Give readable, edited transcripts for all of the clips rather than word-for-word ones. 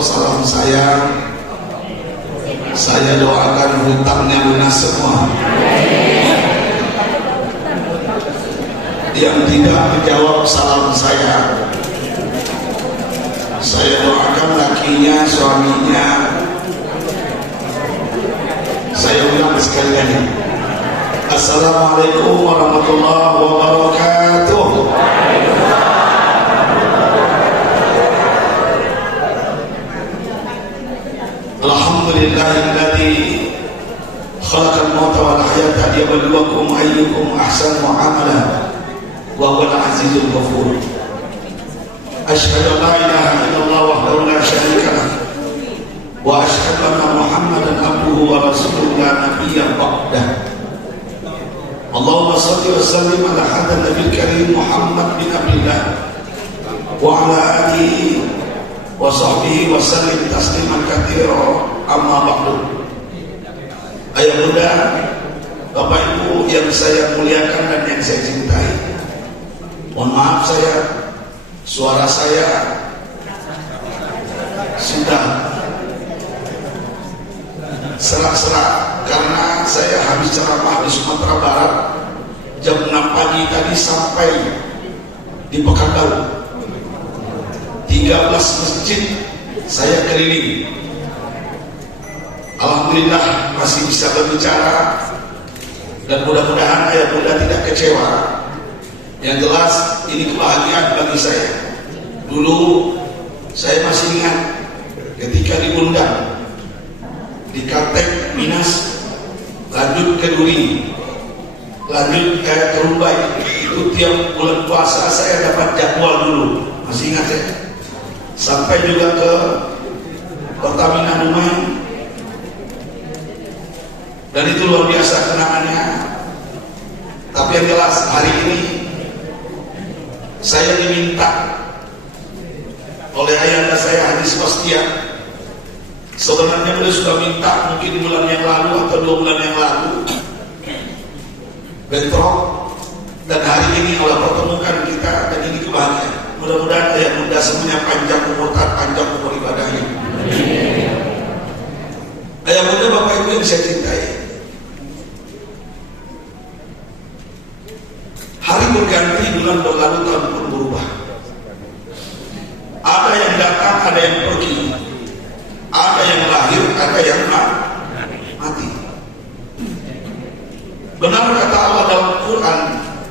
salam saya doakan hutangnya lunas semua. Yang tidak menjawab salam saya doakan lakinya, suaminya. Saya ulang sekali lagi. Assalamualaikum warahmatullahi wabarakatuh. Alhamdulillahilladzi khalaqal mauta wal hayata liyabluwakum ayyukum ahsanu amala wa huwal azizul ghafur. Asyhadu an la ilaha illallah wahdahu la syarika lah wa asyhadu anna Muhammadan abduhu wa rasuluhu la nabiyya ba'dah. Allahumma shalli wa sallim ala hadratin nabiyil karim Muhammad bin Abdillah wa ala alihi wa sahbihi wa sallim tasliman katsira, amma ba'du. Ayah bunda, bapak ibu yang saya muliakan dan yang saya cintai, mohon maaf suara saya sudah serak-serak karena saya habis ceramah di Sumatera Barat jam 6 pagi tadi sampai di Pekanbaru. 13 masjid saya keliling. Alhamdulillah masih bisa berbicara dan mudah-mudahan ayah bunda tidak kecewa. Yang jelas ini kebahagiaan bagi saya. Dulu saya masih ingat ketika diundang di Kaltek Minas, lanjut ke Duri, lanjut ke Rumbai, itu tiap bulan puasa saya dapat jadwal dulu, masih ingat saya. Sampai juga ke Pertamina Dumai, dan itu luar biasa kenangannya. Tapi yang jelas hari ini saya diminta oleh ayahanda saya Haji Sebastian. Sebenarnya beliau sudah minta mungkin bulan yang lalu atau 2 bulan yang lalu bentrok, dan hari ini Allah pertemukan kita, dan ini kebahagiaan. Mudah-mudahan ayah bunda semuanya panjang umur, panjang umur ibadahnya. Ayah bunda, bapak ibu yang saya cintai, hari berganti, bulan berlalu, tahun pun berubah. Ada yang datang, ada yang pergi, ada yang lahir, ada yang mati. Benar kata Allah dalam Quran,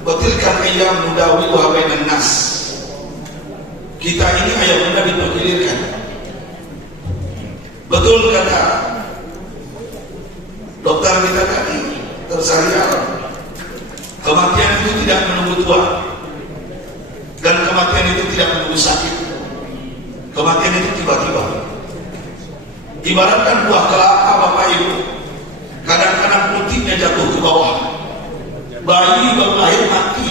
"Batilkan ayyam nudawiluha bainan nas." Kita ini ayah bunda dipergilirkan. Betul kata dokter kita tadi, Tersarial, kematian itu tidak menunggu tua, dan kematian itu tidak menunggu sakit. Kematian itu tiba-tiba. Ibaratkan buah kelapa bapak ibu, kadang-kadang putihnya jatuh ke bawah, bayi baru lahir mati.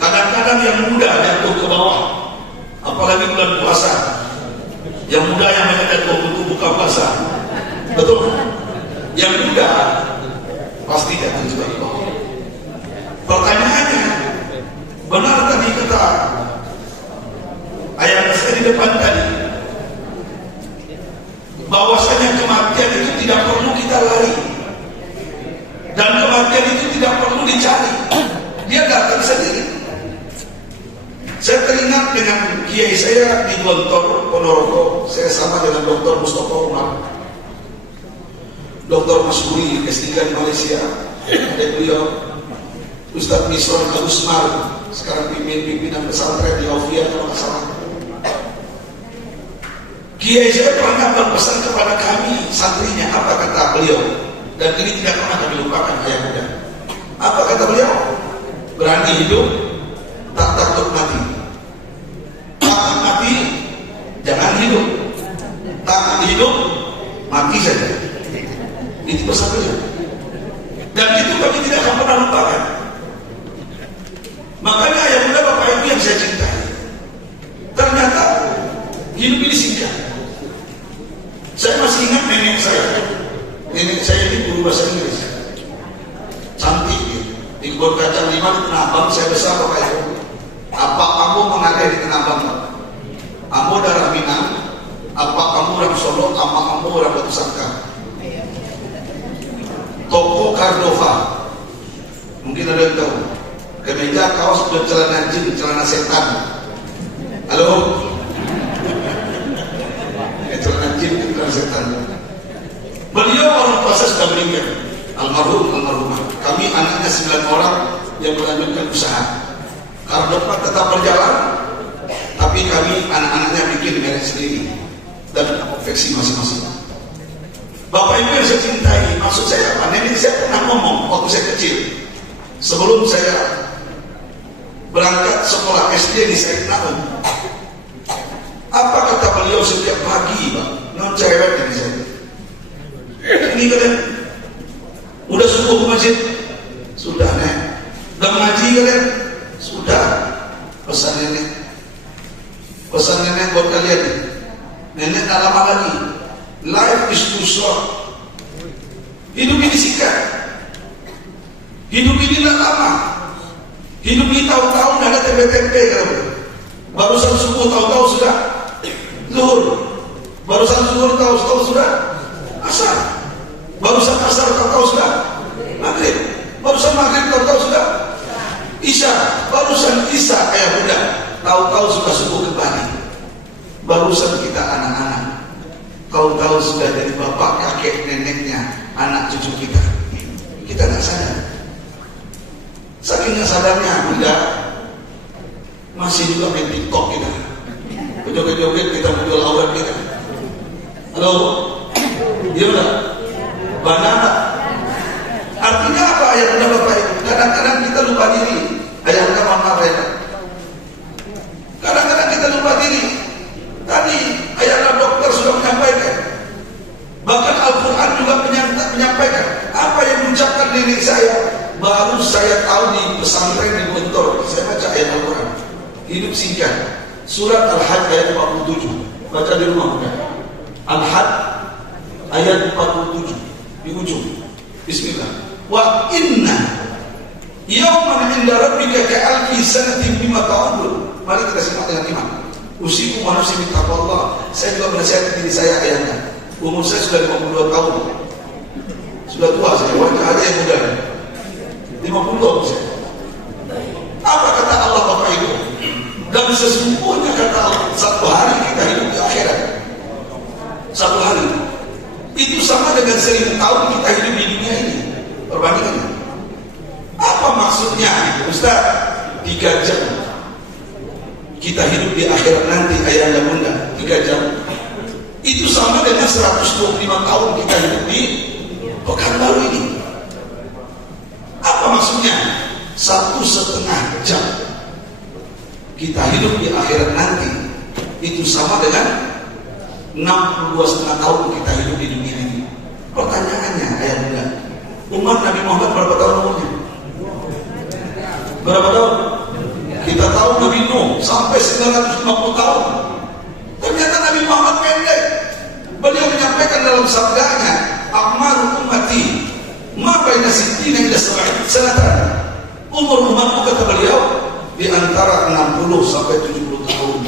Kadang-kadang yang muda jatuh ke bawah, apalagi bulan puasa. Yang muda yang jatuh untuk buka puasa, betul. Yang muda pasti jatuh juga ke bawah. Pertanyaannya, benar tadi kata ayat saya di depan tadi, bahwasanya kematian itu tidak perlu kita lari, dan kematian itu tidak perlu dicari, dia datang sendiri. Saya teringat dengan kiai saya di Gontor, Ponorogo. Saya sama dengan Dr. Mustafa Umar, Dr. Masuri S3 di Malaysia. Ada beliau Ustadz Misron Agusmar, sekarang pimpinan pesantren di Aufia kalau nggak salah. Kiai saya pernah berpesan kepada kami santrinya, apa kata beliau, dan ini tidak pernah kami lupakan ayah bunda. Apa kata beliau? Berani hidup, tak takut mati. Takut mati, jangan hidup. Takut hidup, mati saja. Itu pesan beliau. Dan itu kami tidak akan pernah lupakan. Makanya ayah bunda bapak ibu yang saya cintai, ternyata hidup ini singkat. Saya masih ingat nenek saya. Nenek saya ini guru bahasa Inggris, cantik gitu. Di kebun kacang 5 di Tanah Abang. Saya besar bapak ibu. Apa Ambo mengalir di Tanah Abang? Ambo darah Minang, Apa kamu orang Solo, apa kamu orang Batu Sangkar? Toko Cardova, mungkin ada yang tahu. Kemeja, kaos, dan celana jin, celana setan. Halo? Celana jin, celana setan. Beliau orang tua saya sudah meninggal, almarhumah. Kami anaknya 9 orang yang melanjutkan usaha. Cardova tetap berjalan, tapi kami anak-anaknya bikin merek sendiri dan konveksi masing-masing. Bapak Ibu yang saya cintai, maksud saya apa? Nenek saya pernah ngomong waktu saya kecil, sebelum saya berangkat sekolah SD di Said Naum. Apa kata beliau setiap pagi, Pak? Non cerewet ini saya. Ini kalian udah subuh ke masjid? Sudah, Nek. Udah mengaji kalian? Sudah. Pesan nenek buat kalian nih. Nenek tak lama lagi. Life is too short. Hidup ini singkat. Hidup ini tak lama. Hidup ini tahu-tahu tidak ada tempe-tempe kan? Barusan subuh tahu-tahu sudah zuhur. Barusan zuhur tahu-tahu sudah asar. Barusan asar tahu-tahu sudah maghrib. Barusan maghrib tahu-tahu sudah isya. Barusan isya ayah bunda tahu-tahu sudah subuh kembali. Barusan kita anak-anak tahu-tahu sudah dari bapak, kakek, neneknya, anak cucu kita. Kita nggak sadar. Saking nggak sadarnya bunda masih juga main TikTok kita. Joget-joget kita menjual aurat kita. Halo? Iya udah? Banana. Artinya apa ayah bunda bapak itu? Kadang-kadang kita lupa diri. Ayah bunda maaf ya. Kadang-kadang kita lupa diri. Tadi ayah dokter sudah menyampaikan. Bahkan Al-Quran juga menyampaikan. Apa yang mengucapkan diri saya? Baru saya tahu di pesantren di Gontor. Saya baca ayat Al-Quran. Hidup singkat. Surat Al-Hajj ayat 47. Baca di rumah bukan? Al-Hajj ayat 47 di ujung. Bismillah. Wa inna yawman inda rabbika ka'alfi sanatin bima ta'udun. Mari kita simak dengan iman. Usiku manusia minta Allah. Saya juga menasihati diri saya ayahnya. Umur saya sudah 52 tahun. Sudah tua saya. Wajah ada yang muda. 50 saya. Apa kata Allah Bapak Ibu? Dan sesungguhnya kata Allah, satu hari kita hidup di akhirat. Satu hari itu sama dengan 1000 tahun kita hidup di dunia ini. Perbandingannya apa maksudnya Ustaz? 3 jam kita hidup di akhirat nanti ayah dan bunda. 3 jam itu sama dengan 125 tahun kita hidup di Pekanbaru ini. Apa maksudnya? 1,5 jam kita hidup di akhirat nanti itu sama dengan 62,5 tahun kita hidup di dunia ini. Pertanyaannya ayah bunda, umat Nabi Muhammad berapa tahun umurnya? Berapa tahun? Kita tahu Nabi Nuh sampai 950 tahun. Ternyata Nabi Muhammad pendek. Beliau menyampaikan dalam sabdanya, "A'maru ummati ma baina sittina ila sab'in sanatan." Umur umatku kata beliau di antara 60 sampai 70 tahun.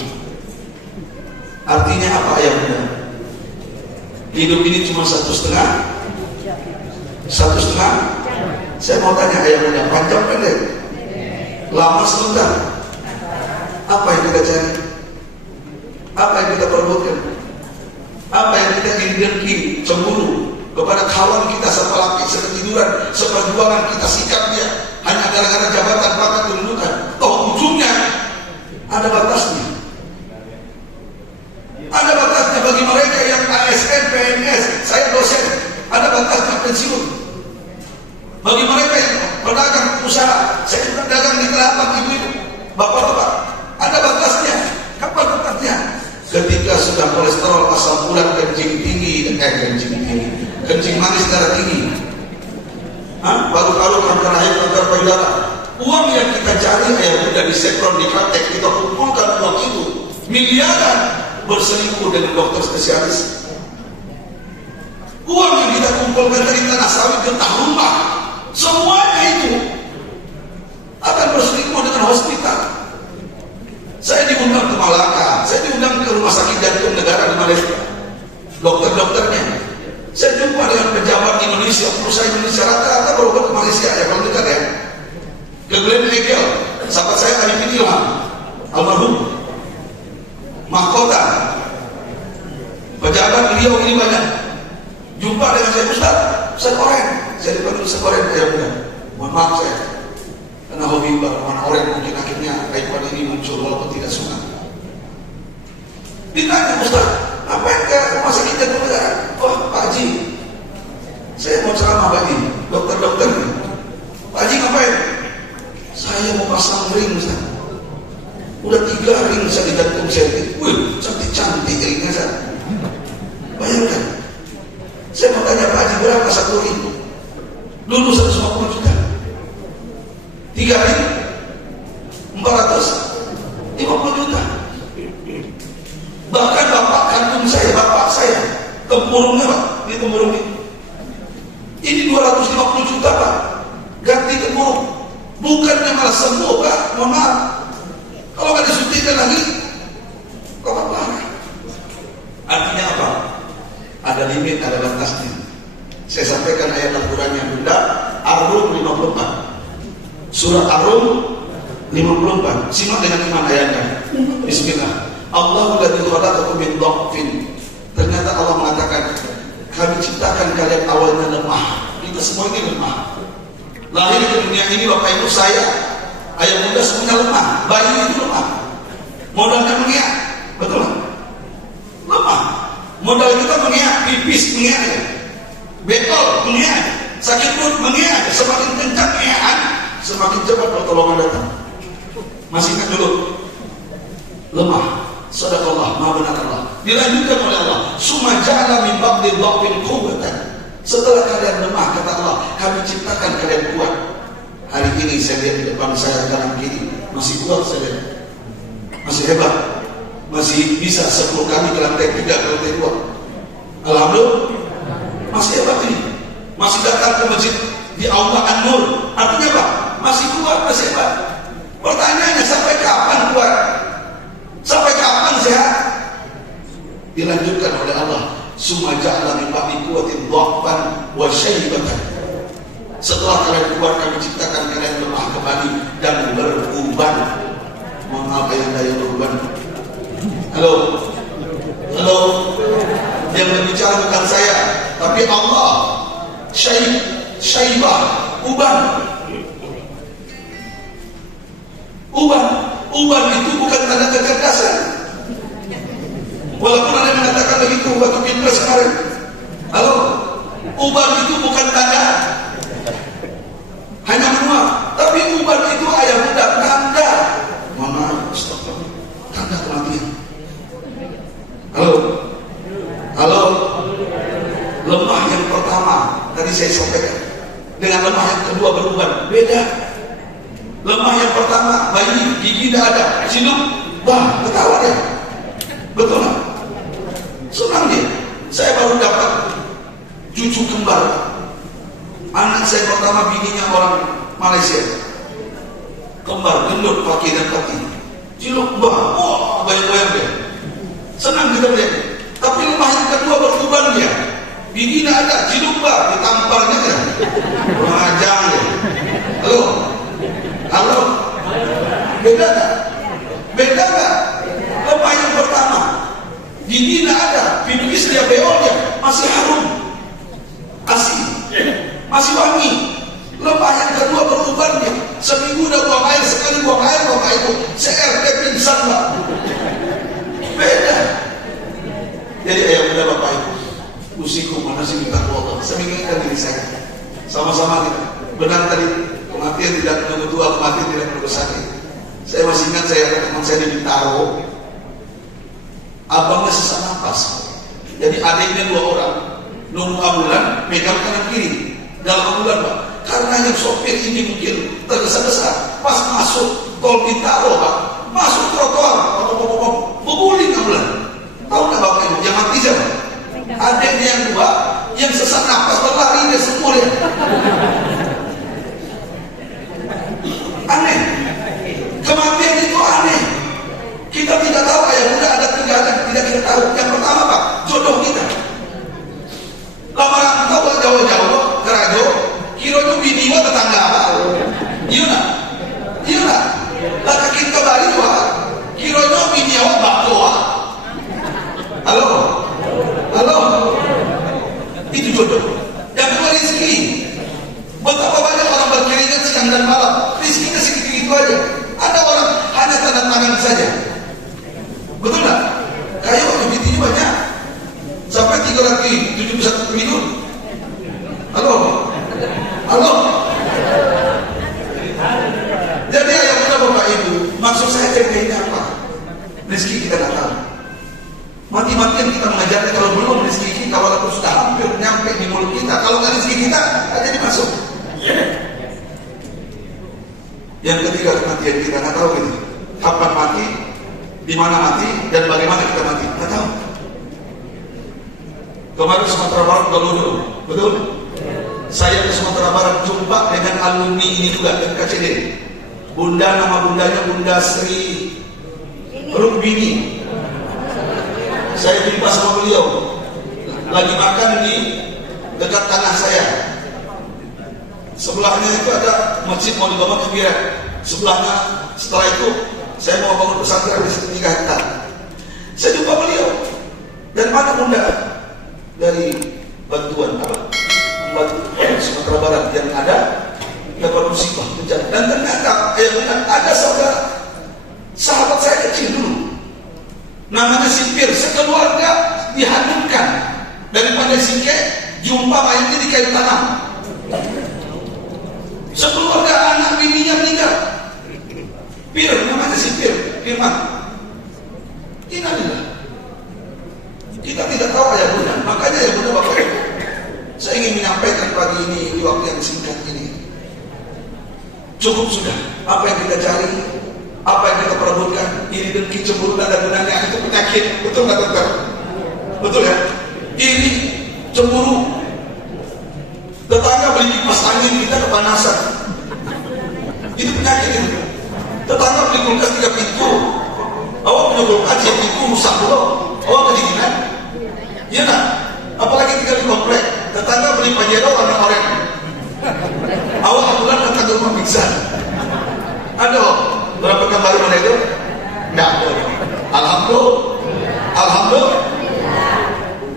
Artinya apa ya bunda? Hidup ini cuma 1,5. Saya mau tanya ayah bunda, panjang pendek? Lama sebentar? Apa yang kita cari? Apa yang kita perebutkan? Apa yang kita ingin cemburu kepada kawan kita sepelaki, seketiduran, seperjuangan kita sikap dia hanya gara-gara jabatan, pangkat, kedudukan. Toh ujungnya ada batasnya. Ada batasnya bagi mereka yang ASN, PNS, saya dosen, ada batasnya pensiun. Bagi mereka yang pedagang usaha, saya juga dagang di Telapak, ibu-ibu, bapak-bapak, ada batasnya. Kapan batasnya? Ketika sudah kolesterol, asam urat, kencing manis, darah tinggi, paru-paru, kanker rahim, kanker payudara. Uang yang kita cari ayah bunda di sekron, di praktek, kita kumpulkan uang itu miliaran, berselingkuh dengan dokter spesialis. Uang yang kita kumpulkan dari tanah sawit, getah rumah, semuanya itu akan berselingkuh dengan hospital. Saya diundang ke Malaka, saya diundang ke rumah sakit jantung negara di Malaysia. kemudian legal sahabat saya Arifin Ilham almarhum mahkota pejabat beliau ini banyak jumpa dengan saya, Ustaz Oren, saya dipanggil Ustaz Oren, ya benar, mohon maaf saya karena hobi warna oren mungkin akhirnya iPhone ini muncul walaupun tidak suka. Ditanya, Ustaz, ngapain ke rumah sakit jantung negara? Wah, Pak Haji, saya mau ceramah Pak Haji, dokter-dokter. Pak Haji ngapain? Saya mau pasang ring, Ustaz. Udah 3 ring saya di jantung saya. Wih, cantik-cantik ringnya, Ustaz. Bayangkan. Saya mau tanya Pak Haji, berapa 1 ring? Dulu 150 juta. 3 ring 450 juta. Bahkan bapak kandung saya, bapak saya tempurungnya Pak, ini tempurung ini 250 juta Pak, ganti tempurung. Bukannya malah sembuh Pak, mohon maaf, kalau nggak disuntikan lagi kok parah. Artinya apa? Ada limit, ada batasnya. Saya sampaikan ayat Al-Qurannya bunda, Ar-Rum 54, surat Ar-Rum 54. Simak dengan iman ayatnya. Bismillah. Allahu ladzi khalaqakum min dha'fin. Ternyata Allah mengatakan, kami ciptakan kalian awalnya lemah. Kita semua ini lemah. Lahir ke dunia ini Bapak Ibu saya, ayah bunda semuanya lemah. Bayi itu lemah. Modalnya mengiak, betul? Lemah. Modal kita mengiak, pipis mengiak, betol mengiak, sakit perut mengiak. Semakin kencang mengiakan, semakin cepat pertolongan datang. Masih ingat dulu, lemah. Sadaqallah, maha benar Allah. Dilanjutkan oleh Allah, summa ja'ala min ba'di dha'fin quwwatan. Setelah kalian lemah, kata Allah, kami ciptakan kalian kuat. Hari ini saya lihat di depan saya kanan kiri masih kuat, saya lihat masih hebat, masih bisa 10 kali ke lantai 3, ke lantai 2. Alhamdulillah, masih hebat ini. Masih datang ke masjid di Aula An-Nur. Artinya apa? Masih kuat, masih hebat. Pertanyaannya, sampai kapan kuat? Sampai kapan sehat? Dilanjutkan oleh Allah, summa ja'ala min ba'di quwwatin dha'fan wa syaibatan. Setelah kalian kuat, kami ciptakan kalian lemah kembali dan beruban. Mohon maaf yang beruban. Halo, halo, yang berbicara bukan saya, tapi Allah. Syaibah, uban. Uban itu bukan tanda kecerdasan. Walaupun ada yang mengatakan begitu waktu pilpres kemarin. Halo, uban itu bukan tanda hanya menua, tapi uban itu ayah bunda tanda. Mohon maaf, tanda kematian. Halo, halo. Lemah yang pertama tadi saya sampaikan dengan lemah yang kedua beruban beda. Lemah yang pertama, bayi gigi tidak ada, hidup, wah ketawa dia, betul lah, senang dia. Saya baru dapat cucu kembar. Anak saya pertama bininya orang Malaysia, kembar, gendut, kaki dan kaki, ciluk, wah goyang-goyang dia, senang kita lihat. Tapi lemah yang kedua beruban dia, gigi tidak ada, ciluk, ditamparnya dia, rajang dia. Halo. Halo, beda gak? Beda gak? Lemah yang pertama, gigi tidak ada, pintu istri beolnya masih harum, masih wangi. Lemah yang kedua berubannya, seminggu udah buang air, sekali buang air, bapak ibu, CRT pingsan Mbak. Beda. Jadi ayah bunda bapak ibu, usikum manasik minta Allah, seminggukan diri saya, sama-sama kita. Benar tadi, kematian tidak menunggu tua, kematian tidak menunggu sakit. Saya masih ingat saya teman saya di Bintaro, abangnya sesak nafas. Jadi adiknya 2 orang, nunggu ambulan, pegang kanan kiri dalam ambulan Pak. Karena yang sopir ini mungkin tergesa-gesa, pas masuk tol Bintaro Pak, masuk trotoar, berguling ambulan. Tahu nggak bapak ibu yang mati siapa? Adiknya yang 2, yang sesak nafas berlari dia semua dia. Aneh, kematian itu aneh. Kita tidak tahu ayah bunda ada 3 anak, tidak kita tahu. Yang pertama Pak, jodoh kita. Lamaran kita jauh-jauh ke Rajo, kira itu bini wa tetangga Pak. Iya nak? tangan saja. Betul nggak? Kayak waktu BT-nya banyak. Sampai 371 triliun. Halo? Halo? Jadi ayah bunda bapak ibu, maksud saya jaga ini apa? Rezeki kita tak tahu. Mati-matian kita mengajarnya kalau belum rezeki kita, walaupun sudah hampir nyampe di mulut kita, kalau nggak rezeki kita, nggak jadi masuk. Yang ketiga kematian kita nggak tahu gitu. Kapan mati, di mana mati, dan bagaimana kita mati, nggak tahu. Kemarin Sumatera Barat dulu, betul? Saya ke Sumatera Barat jumpa dengan alumni ini juga dari KCD. Bunda, nama bundanya Bunda Sri Rukbini. Saya jumpa sama beliau lagi makan di dekat tanah saya. Sebelahnya itu ada masjid mau dibangun Kebira. Sebelahnya, setelah itu saya mau bangun pesantren di situ 3 hektar. Saya jumpa beliau. Dari mana bunda? Dari bantuan apa? Sumatera Barat yang ada dapat musibah bencana. Dan ternyata ada saudara sahabat saya kecil dulu, namanya Sipir, sekeluarga dihanumkan dari Pandai Singke, jumpa mayatnya di kayu tanam. Sekeluarga anak bininya meninggal. Pir, namanya Sipir, Firman. Inilah. Kita tidak tahu ayah bunda, makanya ayah bunda bapak ibu, saya ingin menyampaikan pagi ini di waktu yang singkat ini. Cukup sudah apa yang kita cari, apa yang kita perebutkan, iri dengki cemburu dan gunanya itu penyakit, betul nggak dokter? Betul ya? Iri, cemburu, tetangga beli kipas angin kita kepanasan, itu penyakit itu. Tetangga beli kulkas 3 pintu, awak punya kulkas yang pintu rusak dulu, awak kedinginan, iya nggak? Apalagi tinggal di komplek, tetangga beli pajero warna oranye, awak bulan datang ke rumah pingsan. Aduh, berapa kembali mana itu? Nggak ada. Alhamdulillah,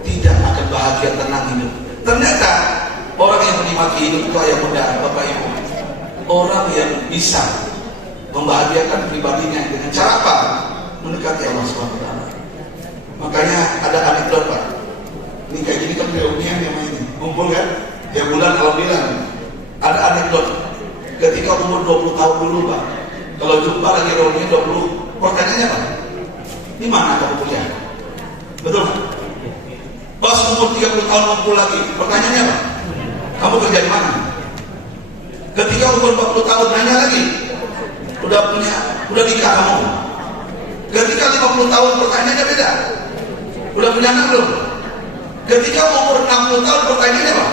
tidak akan bahagia tenang hidup. Ternyata orang yang menikmati hidup itu ayah bunda, bapak ibu, orang yang bisa membahagiakan pribadinya dengan cara apa? Mendekati Allah SWT. Makanya ada anekdot Pak. Ini kayak gini kan reunian yang ini, kumpul kan? Ya bulan alhamdulillah. Ada anekdot. Ketika umur 20 tahun dulu Pak, kalau jumpa lagi reunian 20, pertanyaannya Pak, di mana kamu kuliah? Betul Pak? Pas umur 30 tahun ngumpul lagi, pertanyaannya Pak, kamu kerja di mana? Ketika umur 40 tahun nanya lagi, udah nikah kamu? Ketika 50 tahun pertanyaannya beda, udah punya anak belum? Ketika umur 60 tahun pertanyaannya Pak,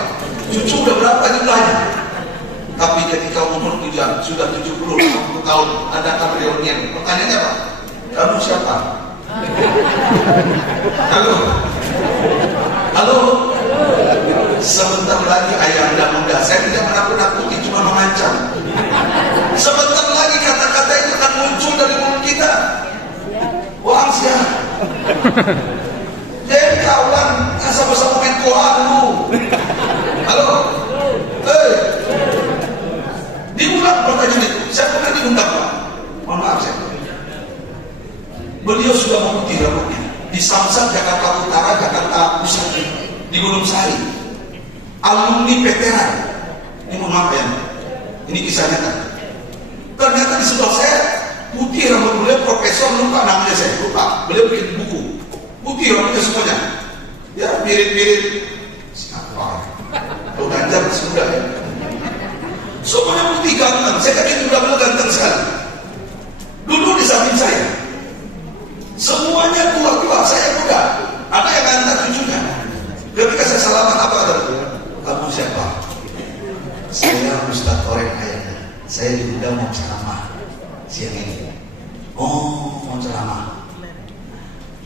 cucu udah berapa jumlahnya? Tapi ketika umur sudah 70, 60 tahun ada reunian, pertanyaannya Pak, kamu siapa? Halo? Sebentar lagi ayah anda muda, saya tidak menakut-nakuti, cuma mengancam. Sebentar lagi kata-kata itu akan muncul dari mulut kita. Wah siap. Jadi kawan, sama-sama main koa dulu. Halo? Diulang pertanyaan itu. Saya pernah diundang Pak. Mohon maaf saya. Beliau sudah memutih rambutnya di Samsat, Jakarta Utara, Jakarta Pusat, di Gunung Sari. Alumni veteran. Ini mohon maaf ya. Ini kisah nyata. Ternyata di sebelah saya putih rambut beliau, profesor, lupa namanya saya, lupa. Beliau bikin buku. Putih rambutnya semuanya. Ya mirip-mirip siapa? Kalau Ganjar sudah ya. Semuanya putih ganteng. Saya yakin sudah beliau ganteng sekali. Duduk di samping saya. Semuanya tua-tua, saya muda. Ada yang antar cucunya. Ketika saya salaman, apa kata beliau? Kamu siapa? Saya Ustaz Orek ayahnya. Saya diundang mau ceramah siang ini. Oh, mau ceramah.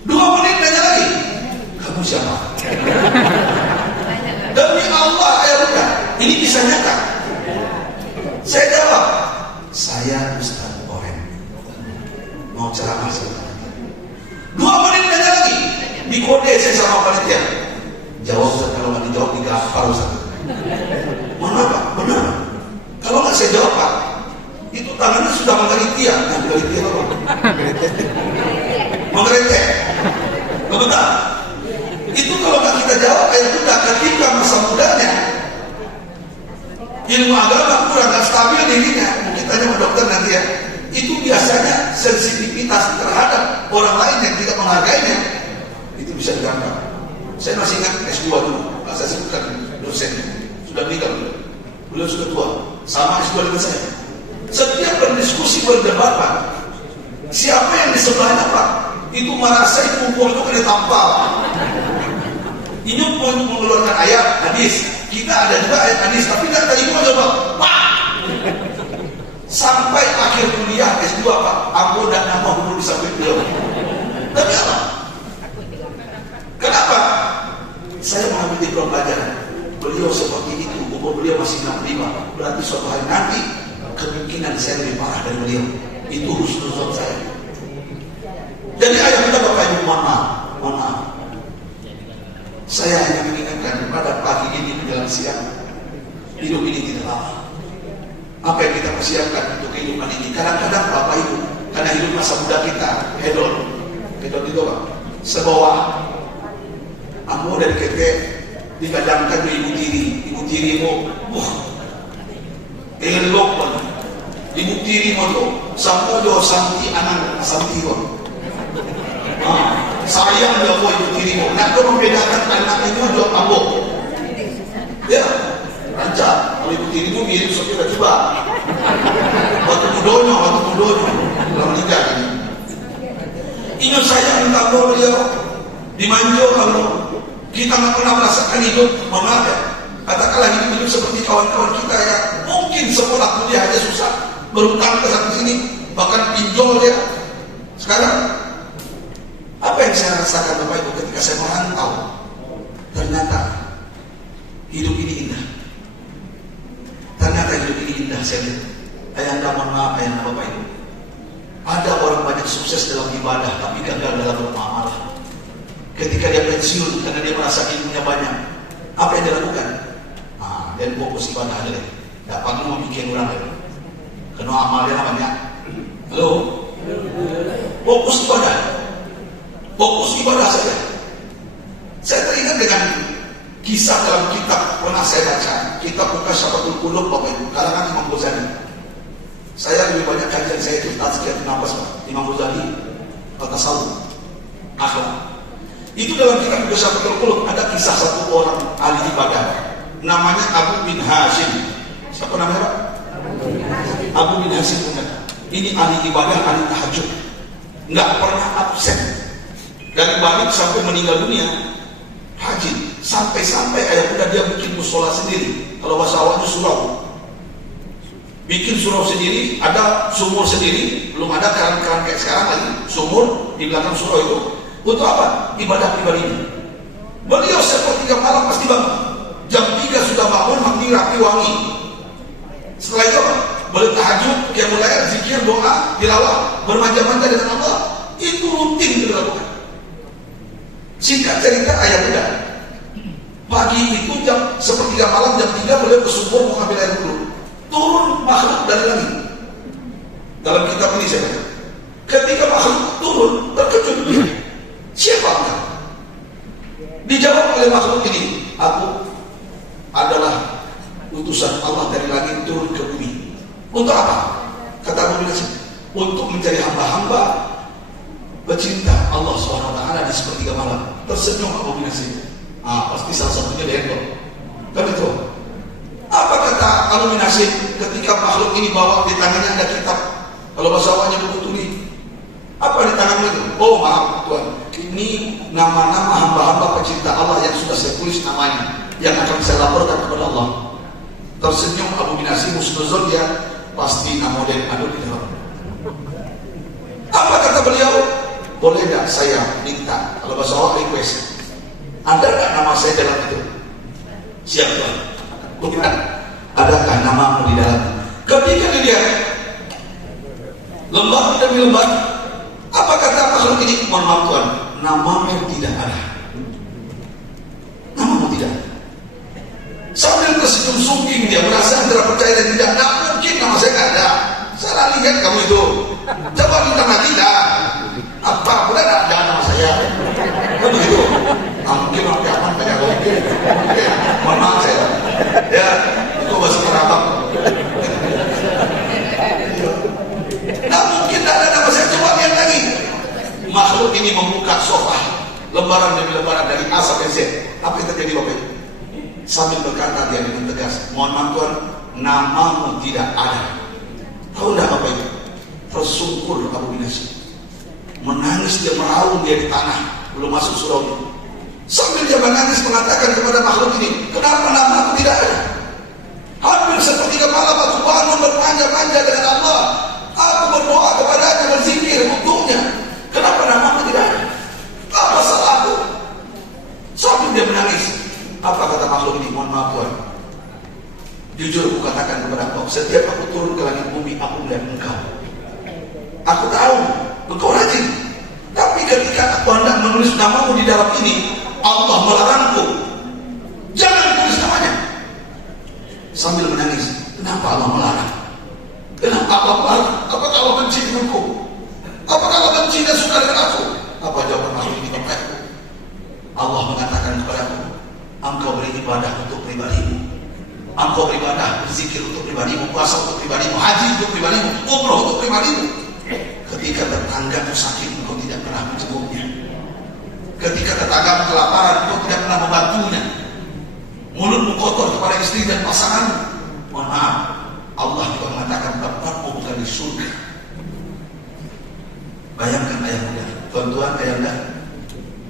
2 menit nanya lagi. Kamu siapa? Demi Allah, udah. Ini bisa nyata. Saya jawab, saya Ustaz Orek. Mau ceramah siang. 2 menit nanya lagi. Dikode saya sama panitia. Jawab Ustaz, kalau nggak dijawab digampar Ustaz. Mana Pak? Benar. Kalau nggak saya jawab Pak, itu tangannya sudah menggelitia. Nah, menggelitia apa? itu biasanya sensitivitas terhadap orang lain yang tidak menghargainya itu bisa digambar. Saya masih ingat S2 dulu, saya sebutkan dosen sudah meninggal, beliau sudah tua, sama S2 dengan saya. Setiap berdiskusi berdebat Pak, siapa yang di sebelahnya Pak, itu merasa punggung itu kena tampal. Ini untuk mengeluarkan ayat hadis. Kita ada juga ayat hadis, tapi tidak terima coba. Pak, sampai akhir kuliah S2 Pak, aku dan nama hulu disamping beliau. Tapi apa? Kenapa? Saya mengambil di pelajaran. Beliau seperti itu, umur beliau masih 65. Berarti suatu hari nanti kemungkinan saya lebih parah dari beliau. Itu husnuzon saya. Jadi ayah kita Bapak Ibu mohon maaf. Saya hanya mengingatkan pada pagi ini menjelang siang, hidup ini tidak lama. Apa yang kita persiapkan untuk kehidupan ini? Kadang-kadang Bapak Ibu, karena hidup masa muda kita, hedon itu Pak, sebuah ambo dari kete dikadangkan ke ibu tiri mo, elok banget. Ibu tiri mo tuh, sampo jo santi anak santi ko. Sayang dia ko ibu tiri mo. Nak ko membedakan anak itu jo ambo. Ya, rancak. Kalau ibu tiri mo mirip sopir coba. Waktu mudonya, kalau nikah ini. Ingat saya minta beliau dimanjo kalau kita nggak pernah merasakan hidup memakai. Katakanlah hidup seperti kawan-kawan kita ya, mungkin sekolah kuliah aja susah, berutang ke sana sini, bahkan pinjol dia. Sekarang apa yang saya rasakan Bapak Ibu ketika saya merantau, ternyata hidup ini indah. Ternyata hidup ini indah saya lihat. Ayahanda mohon maaf ayahanda Bapak Ibu. Ada orang banyak sukses dalam ibadah tapi gagal dalam bermuamalah. Ketika dia pensiun karena dia merasa ilmunya banyak, apa yang dia lakukan? Dia fokus ibadah aja deh. Tak perlu memikir orang lagi. Karena amalnya banyak. Halo? Fokus ibadah saja. Saya teringat dengan kisah dalam kitab pernah saya baca, kitab Mukasyafatul Qulub Bapak Ibu, karangan Imam Ghazali. Saya lebih banyak kajian saya itu tazkiyatun nafas Imam Ghazali, tasawuf, akhlak. Itu dalam kitab Mukasyafatul Qulub ada kisah satu orang ahli ibadah, namanya Abu bin Hashim. Siapa namanya Pak? Abu bin Hashim. Ini ahli ibadah, ahli tahajud, nggak pernah absen. Dari balik sampai meninggal dunia, haji. Sampai-sampai ayah muda dia bikin musola sendiri. Kalau bahasa awalnya surau. Bikin surau sendiri, ada sumur sendiri, belum ada keran-keran kayak sekarang lagi. Sumur di belakang surau itu. Untuk apa? Ibadah pribadinya. Beliau sepertiga malam pasti bangun. Jam 3 sudah bangun, mandi rapi wangi. Setelah itu apa? Beliau tahajud, qiyamul lail, zikir, doa, tilawah, bermanja-manja dengan Allah. Itu rutin dilakukan. Singkat cerita ayah muda. Pagi itu jam sepertiga malam, jam 3 beliau ke sumur mau ambil air dulu. Turun makhluk dari langit. Dalam kitab ini saya baca. Ketika makhluk turun, terkejut. Siapa anda? Dijawab oleh makhluk ini, aku adalah utusan Allah dari langit turun ke bumi. Untuk apa? Kata Abu Nasib, untuk mencari hamba-hamba pecinta Allah SWT di sepertiga malam. Tersenyum Abu Nasib. Pasti salah satunya leher. Kan itu. Apa kata Abu Nasib ketika makhluk ini bawa di tangannya ada kitab? Kalau bahasa awalnya buku tuli. Apa di tangannya itu? Oh maaf Tuhan, ini nama-nama hamba-hamba pecinta Allah yang sudah saya tulis namanya, yang akan saya laporkan kepada Allah. Tersenyum Abu Nasib, husnuzon dia, pasti nama dan adu di dalam. Apa kata beliau? Boleh tidak saya minta, kalau bahasa awal request, ada tak nama saya dalam itu? Siap Tuhan. Bukan, adakah namamu di dalam? Ketika dilihat lembar demi lembar, apa kata makhluk ini? Mohon maaf Tuhan, namamu tidak ada. Namamu tidak ada. Sambil tersenyum sungking dia merasa antara percaya dan tidak. Nah, mungkin nama saya tidak ada. Salah lihat kamu itu. Coba kita mati dah. Apa? Boleh tidak ada nama saya? Kan begitu. Mungkin nanti aman banyak lagi. Mohon maaf saya. Ya, itu masih terabak. Nah, mungkin ini membuka sofa lembaran demi lembaran dari A sampai Z. Apa yang terjadi Bapak Ibu? Sambil berkata dia dengan tegas, mohon maaf Tuhan, namamu tidak ada. Tahu tidak Bapak Ibu? Tersungkur Abu bin Nasir, menangis dia, meraung dia di tanah belum masuk surau. Sambil dia menangis mengatakan kepada makhluk ini, kenapa namaku tidak ada? Hampir seperti kepala batu bangun bermanja-manja dengan Allah. Aku berdoa kepadanya, berzikir untuknya. Kenapa namaku tidak ada? Apa salahku? Sambil dia menangis. Apa kata makhluk ini? Mohon maaf Tuhan, jujur aku katakan kepada engkau, setiap aku turun ke langit bumi, aku melihat engkau. Aku tahu engkau rajin, tapi ketika aku hendak menulis namamu di dalam ini, Allah melarangku, jangan tulis namanya. Sambil menangis, kenapa Allah melarang? Kenapa Allah melarang? Apakah Allah benci denganku? Apakah Allah benci dan suka dengan aku? Apa jawaban makhluk ini kepadaku? Allah mengatakan kepadaku, engkau beribadah untuk pribadimu, engkau beribadah, berzikir untuk pribadimu, puasa untuk pribadimu, haji untuk pribadimu, umroh untuk pribadimu. Ketika tetanggamu sakit, engkau tidak pernah menjenguknya. Ketika tetanggamu kelaparan, engkau tidak pernah membantunya. Mulutmu kotor kepada istri dan pasanganmu. Mohon maaf, Allah juga mengatakan tempatmu bukan di surga. Bayangkan ayah muda, tuan-tuan ayahnya,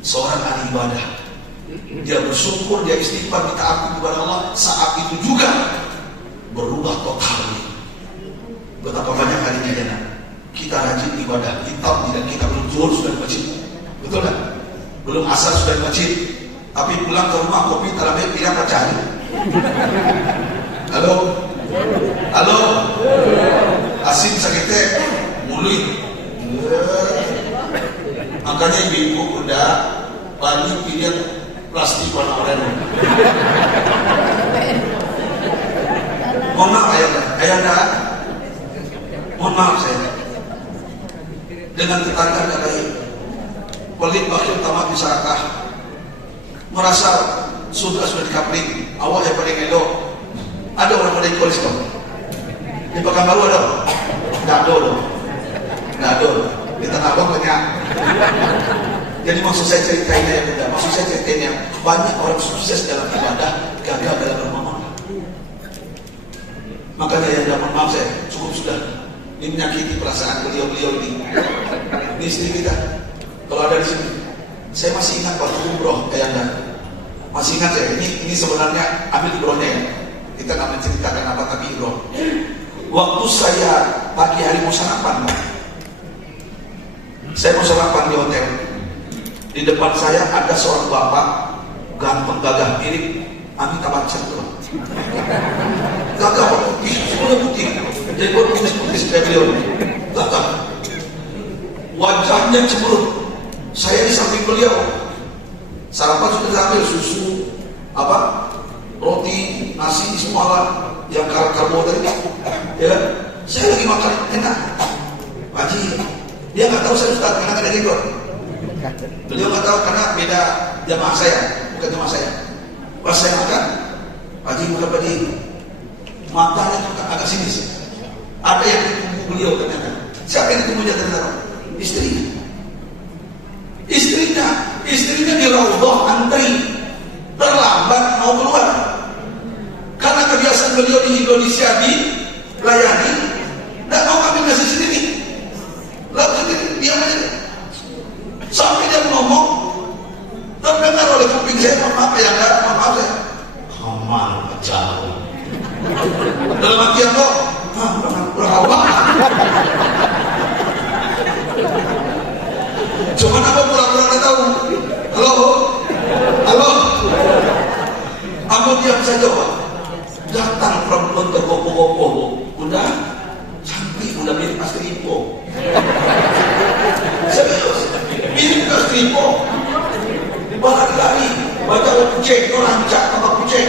seorang ahli ibadah, dia bersyukur, dia istighfar, minta ampun kepada Allah, saat itu juga berubah total. Betapa banyak kalinya ya, kita rajin ibadah, dan kita belum zuhur sudah di masjid, betul kan? Belum asar sudah di masjid, tapi pulang ke rumah kopi tarawih tidak pacar. Halo, halo, asin sakitnya mului. Makanya ibu udah balik pilih plastik warna oranye. Mohon maaf ayah, mohon maaf saya. Dengan tetangga dan lain, pelit bakhil tamat bisakah, merasa sudah dikapling, awak yang paling elok. Ada orang pada ikolis kok. Di Pekanbaru ada? Nggak ada. Di Tanah Abang banyak. Jadi maksud saya ceritainnya ya beda. Maksud saya ceritainnya banyak orang sukses dalam ibadah, gagal dalam bermamal. Makanya yang dapat maaf saya cukup sudah. Ini menyakiti perasaan beliau-beliau ini. Ini istri kita. Kalau ada di sini, saya masih ingat waktu umroh kayak Anda. Masih ingat saya. Ini sebenarnya ambil ibrohnya ya. Kita nggak menceritakan apa tapi ibroh. Waktu saya pagi hari mau sarapan, Pak. Saya mau sarapan di hotel. Di depan saya ada seorang bapak ganteng, gagah, mirip Amitabh Bachchan tuh. Gagah putih, semuanya putih. Jadi putih seperti beliau. Gagah. Wajahnya cemberut. Saya di samping beliau. Sarapan sudah diambil, susu, roti, nasi, semua lah yang karbo tadi. Ya, saya lagi makan enak. Pak Haji, dia nggak tahu saya ustaz karena ada gitu. Beliau nggak tahu karena beda jamaah saya, bukan jamaah saya. Pas saya makan, Pak Haji bukan Pak Haji, matanya juga agak sinis. Ada yang ditunggu beliau ternyata. Siapa yang ditunggunya ternyata? Istrinya di raudhah antri, terlambat mau keluar. Karena kebiasaan beliau di Indonesia dilayani, tidak mau ambil nasi sendiri, lalu sendiri diam aja. Sampai dia ngomong, terdengar oleh kuping saya, mohon maaf ya enggak, mohon maaf saya. Aman jauh. Dalam artian kok, berapa? Cuman apa pura-pura nggak tahu. Halo. Aku diam saja Pak. Datang perempuan tergopoh-gopoh, udah cantik, udah mirip Astri Ipo. Serius, mirip Astri Ipo. Lari-lari, baca kucing, rancak sama kucing.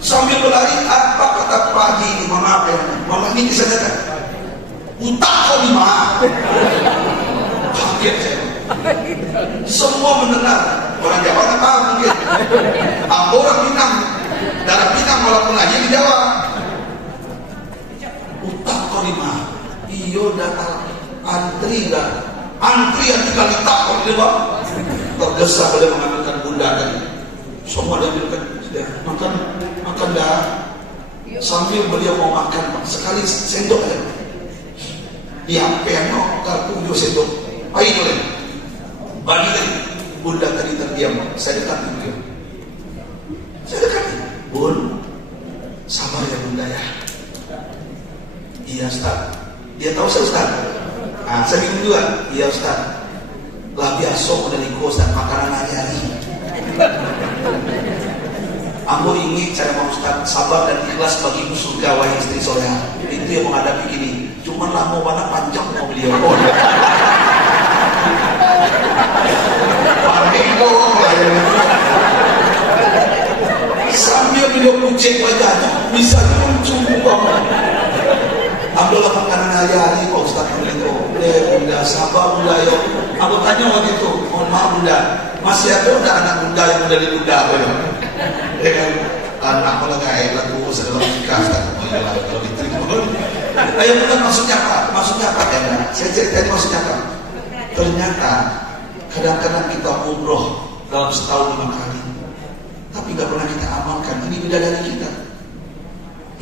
Sambil berlari, apa kata Pak Haji ini? Maaf ya, mama ini disadarkan. Utak kau di mana? Kaget saya. Semua mendengar. Orang Jawa nggak tahu mungkin. Aku orang Minang, darah Minang walaupun aja di Jawa. Utak kau di mana? Iyo datang antri dah Antrian tinggal ditakut dia bang. Tergesa pada mengambilkan bunda tadi. Semua dia ambilkan, makan dah. Sambil beliau mau makan, sekali sendok aja. Dia penok kartu jo sendok. Ayo boleh. Bagi tadi, bunda tadi terdiam. Saya dekati beliau. Saya dekati, Bun, sabar ya bunda ya. Iya Ustaz. Dia tahu saya Ustaz. Saya bingung juga. Iya Ustaz. Lah biasa udah liko Ustaz, makanan hari-hari. Ambo ingin cara mau Ustaz sabar dan ikhlas bagimu surga wahai istri soleha. Itu yang menghadapi gini. Cuman lah mau mana panjang mau beliau. Sambil beliau kucing wajahnya bisa mencumbu banget. Ambillah makanan hari-hari kok Ustaz beliau. Bunda sabar bunda yo. Aku tanya waktu itu, mohon maaf bunda, masih ada udah anak bunda yang dari bunda apa ya? Dengan anak malah kayak lagu sedang nikah kalau diterima. Ayo bukan maksudnya apa? Maksudnya apa ya? Saya ceritain maksudnya apa? Ternyata kadang-kadang kita umroh dalam setahun 5 kali, tapi nggak pernah kita amalkan. Ini bidadari kita,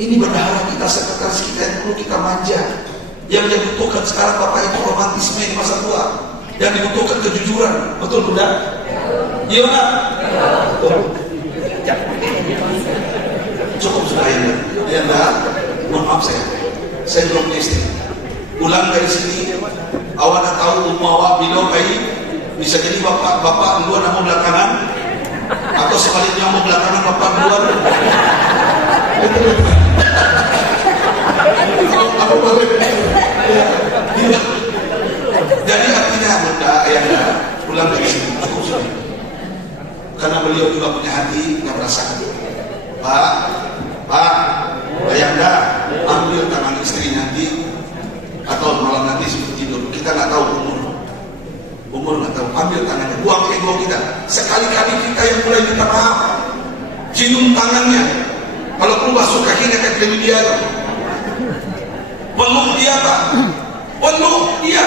ini bendahara kita, sekretaris kita yang perlu kita manja. Yang dibutuhkan sekarang Bapak itu romantisme di masa tua, yang dibutuhkan kejujuran. Betul bunda? Iya benar? Cukup sudah ya. Ya enggak? Mohon maaf saya belum punya istri. Pulang dari sini, awak nak tahu rumah awak bilang baik, bisa jadi bapak duluan mau belakangan, atau sebaliknya mau belakangan bapak duluan. Aku balik. Ya. Jadi artinya bunda, ayahnya pulang dari sini cukup sudah. Karena beliau juga punya hati yang merasakan. Pak, ayahnya ambil tangan istri nanti atau malam nanti sebelum tidur. Kita nggak tahu umur nggak tahu. Ambil tangannya, buang ego kita. Sekali-kali kita yang mulai minta maaf, cium tangannya. Kalau perlu basuh kakinya kayak demi dia. Peluk dia Pak, peluk dia.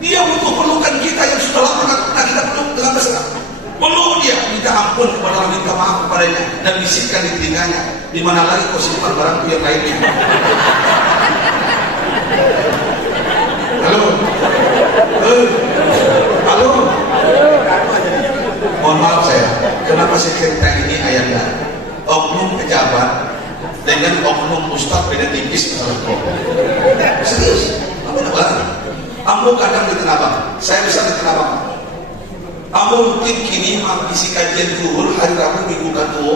Dia butuh pelukan kita yang sudah lama pernah kita peluk dengan mesra. Peluk dia, minta ampun kepada Allah, minta maaf kepadanya, dan bisikkan di telinganya, di mana lagi kau simpan barangku yang lainnya. Halo, halo. Mohon maaf saya, kenapa saya cerita ini ayahnya? Oknum pejabat dengan oknum ustaz beda tipis masalah kok. Serius, apa? Ambo kadang di tengah bang, saya bisa di tengah bang. Ambo rutin kini mengisi kajian zuhur hari Rabu minggu kedua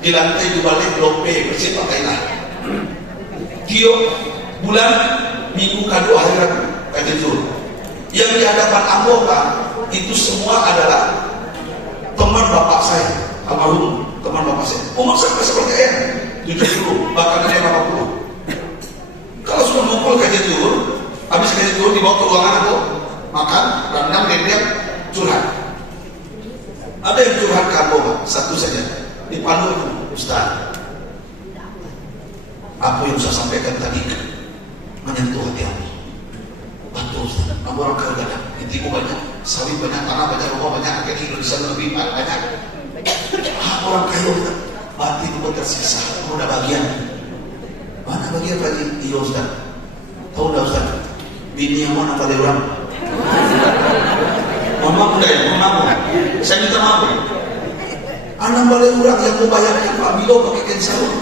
di lantai di balik blok B bersih pakailah. Tio bulan minggu kedua hari Rabu kajian zuhur. Yang di hadapan Ambo Pak, itu semua adalah teman bapak saya, almarhum teman bapak saya. Umur sampai seperti ayah 70, bahkan ada yang 80. Kalau sudah ngumpul kajian zuhur, habis kajian zuhur dibawa ke ruangan aku makan, rendang, dendeng, curhat. Ada yang curhat ke aku, satu saja dipandu, Ustaz, apa yang saya sampaikan tadi menyentuh hati aku. Betul Ustaz, aku orang kaya gak, intiku banyak, sawit banyak, tanah banyak, rumah banyak, akhirnya Indonesia lebih banyak. Orang kaya Ustaz, batin gue tersisa, aku udah bagian. Mana bagian Pak Haji? Iya Ustaz. Tahu dah Ustaz, bini yang mau nampak dari orang. Mohon maaf udah ya, mohon maaf. Saya minta maaf. Anak balai orang yang mau bayarkan Pak Bilo pakai kain sarung.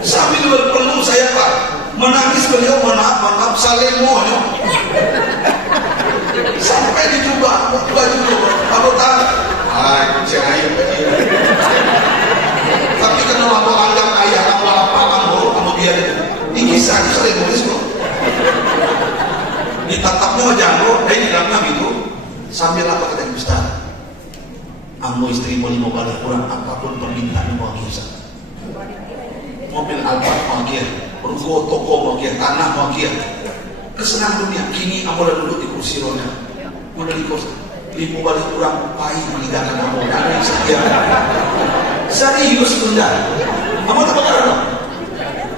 Sambil berpeluh saya Pak, menangis beliau, mohon maaf, salemo. Sampai dicoba baju apa tahu? Cerai. Tapi karena aku anggap ayah kamu apa kamu biar itu. Ini kisah itu sering tulis kok. Ditatapnya janggo, di dalamnya gitu. Sambil apa kata Ustaz? Ambo istri mau balik kurang apapun permintaan mau Ustaz. Mobil Alphard mau kian, ruko toko mau kian, tanah mau kian. Kesenangan dunia. Kini ambo udah duduk di kursi roda. Udah di kursi. Ibu balik kurang pahit meninggalkan ambo. Ada yang setia. Serius bunda. Ambo tak bakal.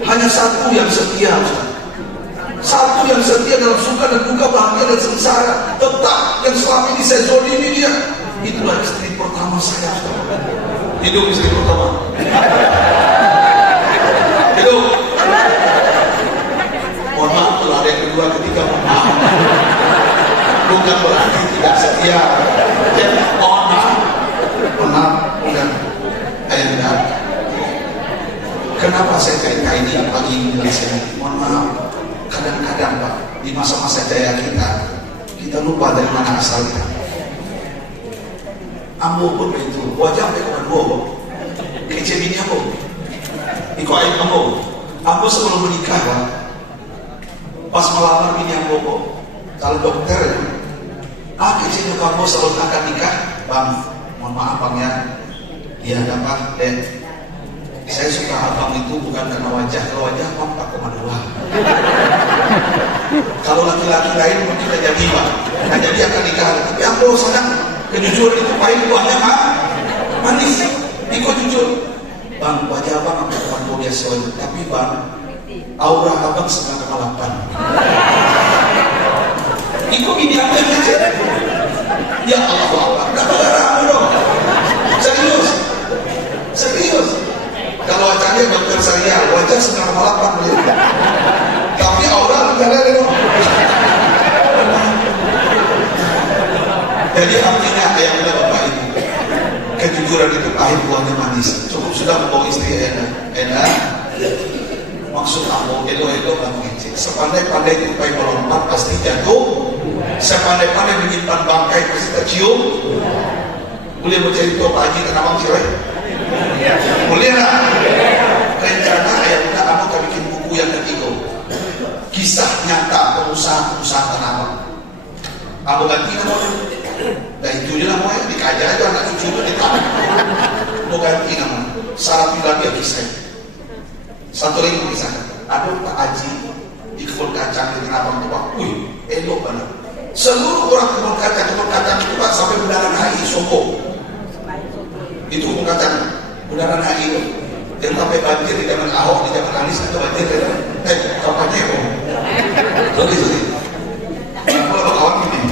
Hanya satu yang setia Ustaz. Satu yang setia dalam suka dan duka, bahagia dan sengsara. Tetap yang selama ini saya zolimi dia. Itulah istri pertama saya. Hidup istri pertama. Hidup. Mohon maaf kalau ada yang kedua, ketiga, mohon maaf. Bukan berarti tidak setia. Ya, mohon maaf. Mohon maaf. Bukan. Ayanda. Kenapa saya cerita ini pagi ini dengan saya? Mohon maaf. Kadang-kadang Pak, di masa-masa jaya kita lupa dari mana asalnya. Ambo pun itu, wajah mereka berdua, kecebini ambo, ikut ayat ambo sebelum menikah Pak, pas melamar bini ambo, kalau dokter, kecebini ambo sebelum akan nikah, bang, mohon maaf bang ya, iya ada Pak, saya suka abang itu bukan karena wajah, kalau wajah abang 4,2. Kalau laki-laki lain mungkin tidak jadi Pak, nggak jadi akan nikah. Tapi aku sadar kejujuran itu pahit, buahnya manis. Ikut jujur, bang wajah abang apa bukan mau biasa, tapi bang aura abang 9,8. Ikut ini apa yang aja? Ya Allah Akbar, nggak beraramu dong. Serius. Kalau wajahnya dokter saya, wajah 9,8 beliau. Tapi aura enggak ada dong. Jadi artinya ayah muda bapak ibu, kejujuran itu pahit buahnya manis. Cukup sudah membawa istri enak. Maksud aku elo-elo bang ngecek. Sepandai-pandai tupai melompat pasti jatuh. Sepandai-pandai menyimpan bangkai pasti tercium. Boleh mencari tua Pak Haji kenapa cerai? Boleh lah. Rencana ayah muda kamu tak bikin buku yang ketiga. Kisah nyata pengusaha tanah. Kamu ganti namanya. Nah itu je namanya, dikaja aja anak cucu itu ditanam. Mau ganti namanya. Syarat lagi kisah. Satu lagi kisah. Ada Pak Haji di kebun kacang di Tanabang itu Pak. Elok banget. Seluruh orang kebun kacang itu Pak sampai bundaran HI Soko. Itu kebun kacang bundaran HI itu. Yang sampai banjir di zaman Ahok, di zaman Anies itu banjir di zaman kampanye kok. Sorry. Kalau kawan ini,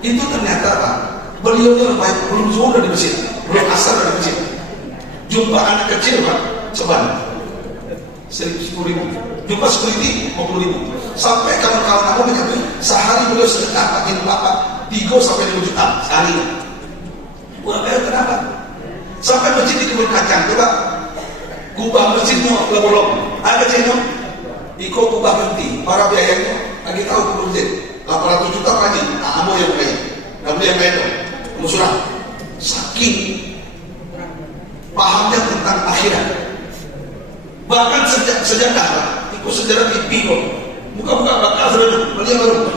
itu ternyata Pak, beliau belum sudah di masjid, belum asal dari masjid. Jumpa anak kecil Pak, sebanyak 10.000, jumpa security 50.000. Sampai kawan-kawan aku menyebut sehari beliau sedekah pakai bapak 3 sampai 5 juta sehari. Wah, kenapa? Sampai masjid di kebun kacang itu Pak, kubah masjidnya belum ada kecilnya, ikut kubah ganti, para biayanya lagi tahu kubah masjid 800 juta lagi, kamu yang bayar, kamu yang bayar, kamu sudah saking pahamnya tentang akhirat. Bahkan sejarah Pak, ikut sejarah TV kok, buka-buka bakal sudah beliau baru.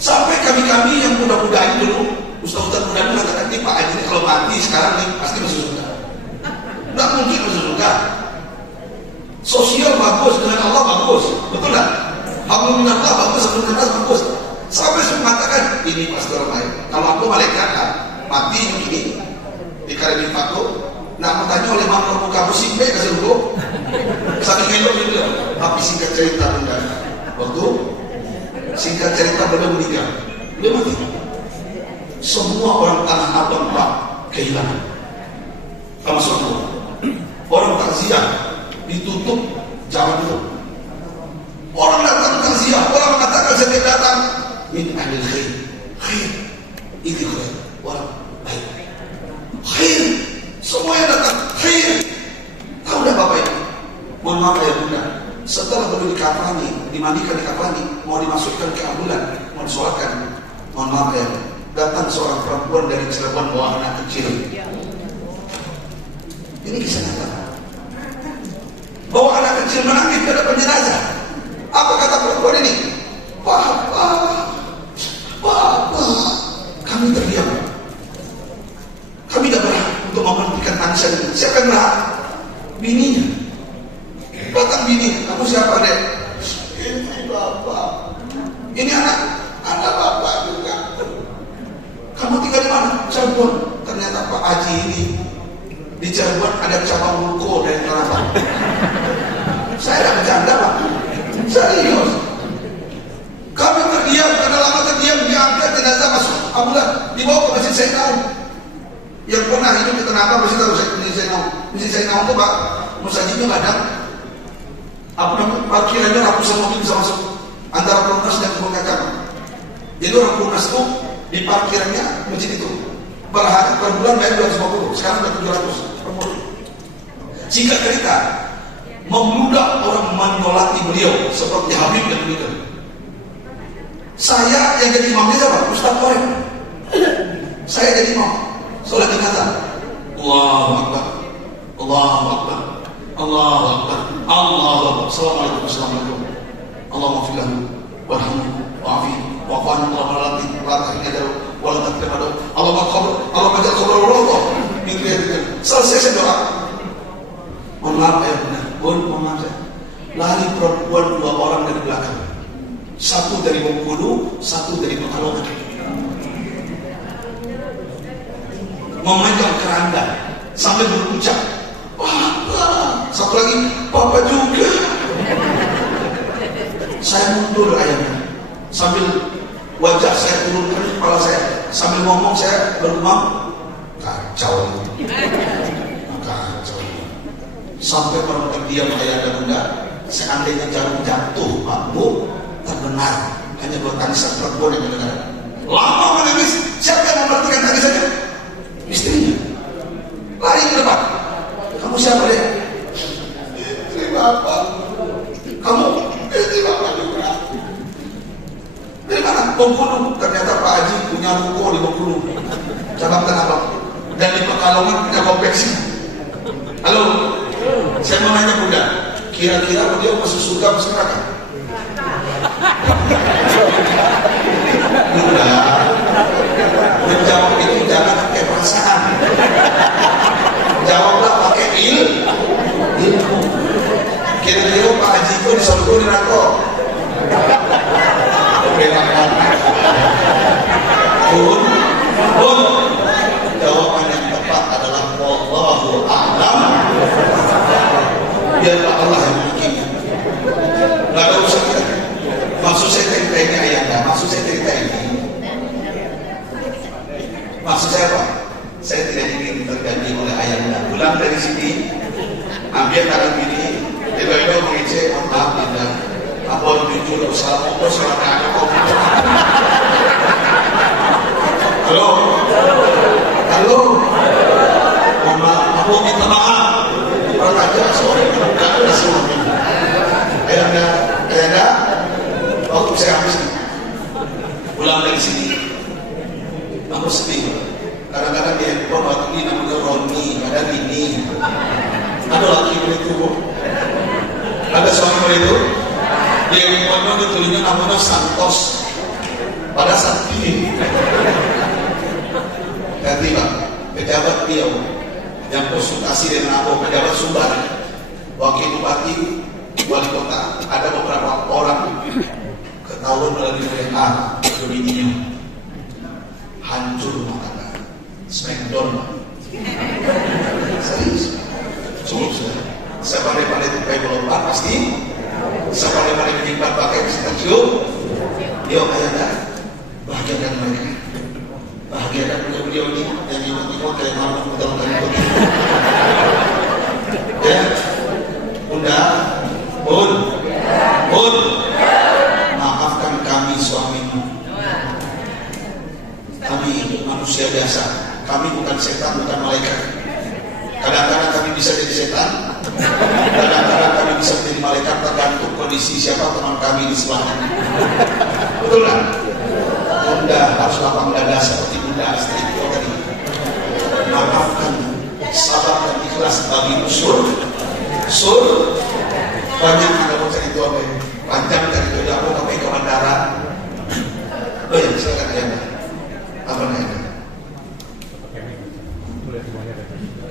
Sampai kami yang muda-muda ini dulu, ustaz-ustaz muda mengatakan ini Pak Haji ini kalau mati sekarang nih pasti masuk surga. Tidak mungkin masuk surga. Sosial bagus dengan Allah bagus, betul tak? Alhamdulillah bagus, alhamdulillah bagus. Sampai saya mengatakan ini pasti orang lain. Kalau aku malaikat kan mati begini di karibin fakku. Nak bertanya oleh makhluk muka musim baik kasih dulu. Saking elok itu, tapi singkat cerita benda. Waktu singkat cerita beliau meninggal, beliau mati. Semua orang Tanah Abang Pak kehilangan. Termasuk aku. Orang takziah ditutup jalan itu. Orang datang takziah, orang mengatakan saya datang. Min ahlil khair, itu khair, orang baik. Khair, semua yang datang khair. Tahu dah Bapak ini? Mohon maaf ya Bunda. Setelah beliau dikafani, dimandikan dikafani, mau dimasukkan ke ambulan, mau disolatkan. Mohon maaf ya. Datang seorang perempuan dari Cirebon bawa anak kecil. Ini kisah nyata. Bawa anak kecil menangis di hadapan jenazah. Apa kata perempuan ini? Papa, kami terdiam. Kami tidak berhak untuk menghentikan tangisan itu. Siapa yang berhak? Bininya. Datang bini, kamu siapa dek? Ini bapak. Ini anak bapak juga. Kamu tinggal di mana? Cirebon. Ternyata Pak Haji ini di Cirebon ada cabang ruko dari Tanabang. Saya tidak bercanda Pak. pernah hidup di Tanah Abang, pasti tahu saya naon tuh Pak, musajinya kadang apa namanya, parkirannya ratusan mobil bisa masuk antara Perumnas dan Kebun Kacang. Jadi orang Perumnas itu di parkirannya masjid itu per bulan bayar 250, sekarang udah 700 per mobil. Singkat cerita, membludak orang menyolati beliau seperti Habib dan begitu. Saya yang jadi imamnya siapa? Ustaz Korek. Saya jadi imam sholat jenazah. Allahu Akbar, Allahu Akbar, Allahu Akbar, Allahu Akbar. Assalamualaikum, assalamualaikum. Allahumma filahu warhamhu wa'afi wa'afan Allahumma latih yadahu wa la takrim adahu Allahumma qabr Allahumma jal qabr Allah selesai saya doa. Mohon maaf ya benar, mohon maaf saya. Lari perempuan 2 orang dari belakang, satu dari Bengkulu, satu dari Pekalongan, memegang keranda sambil berucap, Papa. Satu lagi, Papa juga. Saya mundur ayahnya, sambil wajah saya turunkan kepala saya, sambil ngomong saya bergumam, kacau ini, kacau ini. Sampai perempuan diam ayah dan bunda. Seandainya jarum jatuh, Pak Bu, terdengar hanya buat tangisan perempuan yang mendengar. Lama menangis, siapa yang memperhatikan tangisannya? Istrinya. Lari ke depan. Kamu siapa deh? Istri Bapak. Kamu istri Bapak juga. Dari mana? Bengkulu. Ternyata Pak Haji punya ruko di Bengkulu, cabang Tanah Abang. Dan di Pekalongan punya konveksi. Halo, saya mau nanya bunda, kira-kira beliau masuk surga masuk neraka? Bunda, menjawab itu jangan pakai perasaan, jawablah pakai ilmu. Kira-kira Pak Haji itu di surga di neraka? Bun, jawaban yang tepat adalah wallahu a'lam. Biarlah Allah yang memilikinya. Nggak ada urusan kita. Maksud saya cerita ini ayahnya, maksud saya cerita ini. Maksud saya apa? Saya tidak ingin terganti oleh ayahnya. Pulang dari sini, ambil tangan ini, tiba-tiba mengecek, mohon maaf anda. Apa yang jujur, salah fokus, salah tanya, halo, halo, mohon maaf, aku minta maaf. Orang aja, sorry, nggak ada semuanya. Ayahnya, waktu saya habis pulang dari sini, aku sedih. Kadang-kadang di handphone waktu ini namanya Roni, ada ini, ada laki begitu, ada suami begitu. Dia handphone ditulisnya namanya Santos, pada saat ini. Ganti Pak, pejabat beliau yang konsultasi dengan aku, pejabat Sumbar, wakil bupati, wali kota, ada beberapa orang ketahuan melalui WA bininya hancur rumah tangga, smackdown. Serius, saya pandai-pandai tupai melompat pasti, saya pandai-pandai menyimpan pakai stasiun. Dia ayah bahagiakan mereka. Bahagiakan beliau ini yang imut-imut kayak malam mudah-mudahan ikut. Ya, bunda, bun, maafkan kami suamimu. Kami manusia biasa. Kami bukan setan, bukan malaikat. Kadang-kadang kami bisa jadi setan, kadang-kadang kami bisa menjadi malaikat, tergantung kondisi siapa teman kami di sebelahnya. Betul kan? Bunda harus lapang dada seperti Bunda Astri itu tadi. Maafkan, sabar dan ikhlas bagi usul. Banyak anda mau cari itu apa? Panjang cari itu aku sampai ke bandara. Oh ya, silakan ayah. Apa namanya?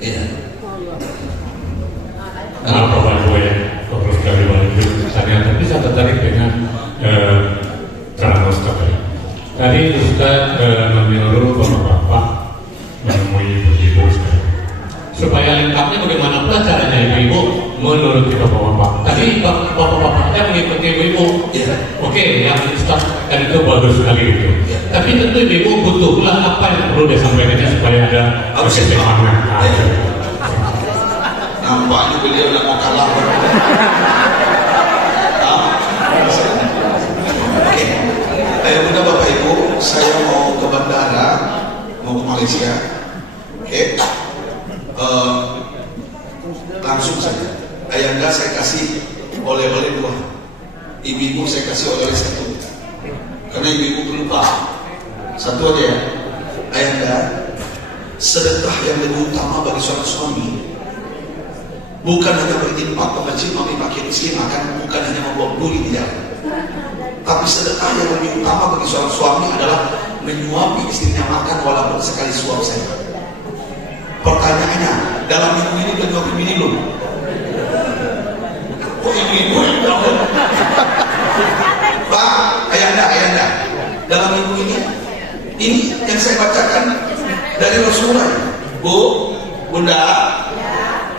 Iya. Apa Bapak Ibu ya, terus dari Wali ternyata bisa tertarik dengan Ustaz tadi. Tadi Ustaz menyuruh bapak-bapak menemui ibu-ibu supaya lengkapnya bagaimana pula caranya ibu-ibu menurut menurut kita bapak-bapak. Tapi bapak-bapaknya mengikuti ibu-ibu. Ya. Oke, yang Ustaz tadi itu bagus sekali itu. Ya. Tapi tentu ibu butuh pula apa yang perlu disampaikan supaya ada keseimbangan. Nampaknya beliau udah mau kalah. Oke. Bunda Bapak Ibu, saya mau ke bandara, mau ke Malaysia. Oke. Langsung saja. Ayanda saya kasih oleh-oleh 2. Ibu-ibu saya kasih oleh-oleh 1. Karena ibu-ibu pelupa. 1 aja ya. Ayanda, sedekah yang lebih utama bagi seorang suami bukan hanya berinfak ke masjid, membagi miskin, makan, bukan hanya membawa duri di jalan. Tapi sedekah yang lebih utama bagi seorang suami adalah menyuapi istrinya makan walaupun sekali suap saja. Pertanyaannya, dalam minggu ini udah nyuapin bini belum? Kok ibu-ibu yang tahu? Pak, ayanda, dalam minggu ini yang saya bacakan dari Rasulullah. Bu, Bunda,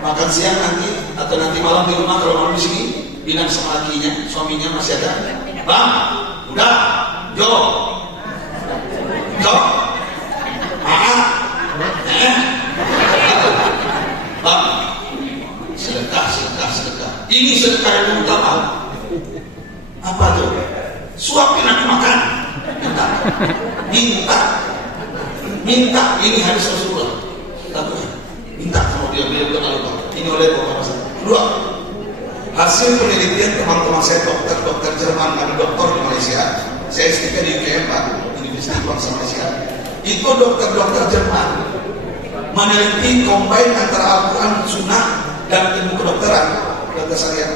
makan siang nanti atau nanti malam di rumah kalau malam di sini bilang sama lakinya, suaminya masih ada. Bang, udah, Jo, Bang, sedekah. Ini sedekah yang utama. Apa tuh? Suapin aku makan. Minta. Ini hadis Rasulullah. Minta sama dia bukan lupa. Ini oleh Bapak saya. 2. Hasil penelitian teman-teman saya dokter Jerman, ada dokter di Malaysia. Saya S3 di UKM, Pak, University Bangsa Malaysia. Itu dokter Jerman meneliti combine antara Al-Quran, Sunnah dan ilmu kedokteran. Dokter saya,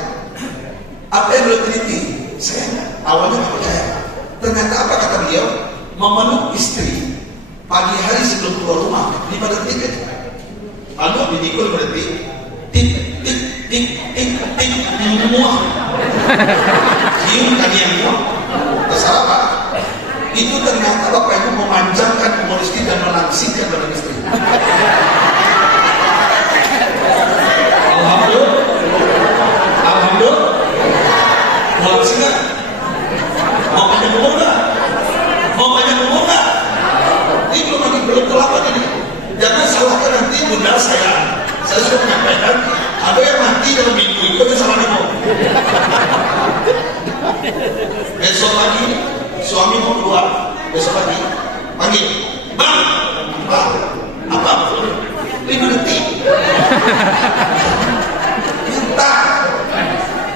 apa yang beliau teliti? Saya awalnya nggak percaya. Ternyata apa kata beliau? Memeluk istri pagi hari sebelum keluar rumah 5 detik aja. Lalu biniku berarti tik muah. Cium tadi yang muah. Tersalah Pak. Itu ternyata Bapak Ibu memanjangkan umur istri dan melangsingkan badan istri. Alhamdulillah. Melangsing nggak? Mau panjang umur nggak? Ini belum terlambat ini. Jangan salahkan nanti Bunda saya sudah menyampaikan ada yang mati dalam minggu itu salah ibu. Besok pagi suami mau keluar, besok pagi panggil, Bang, apa? 5 detik. Minta.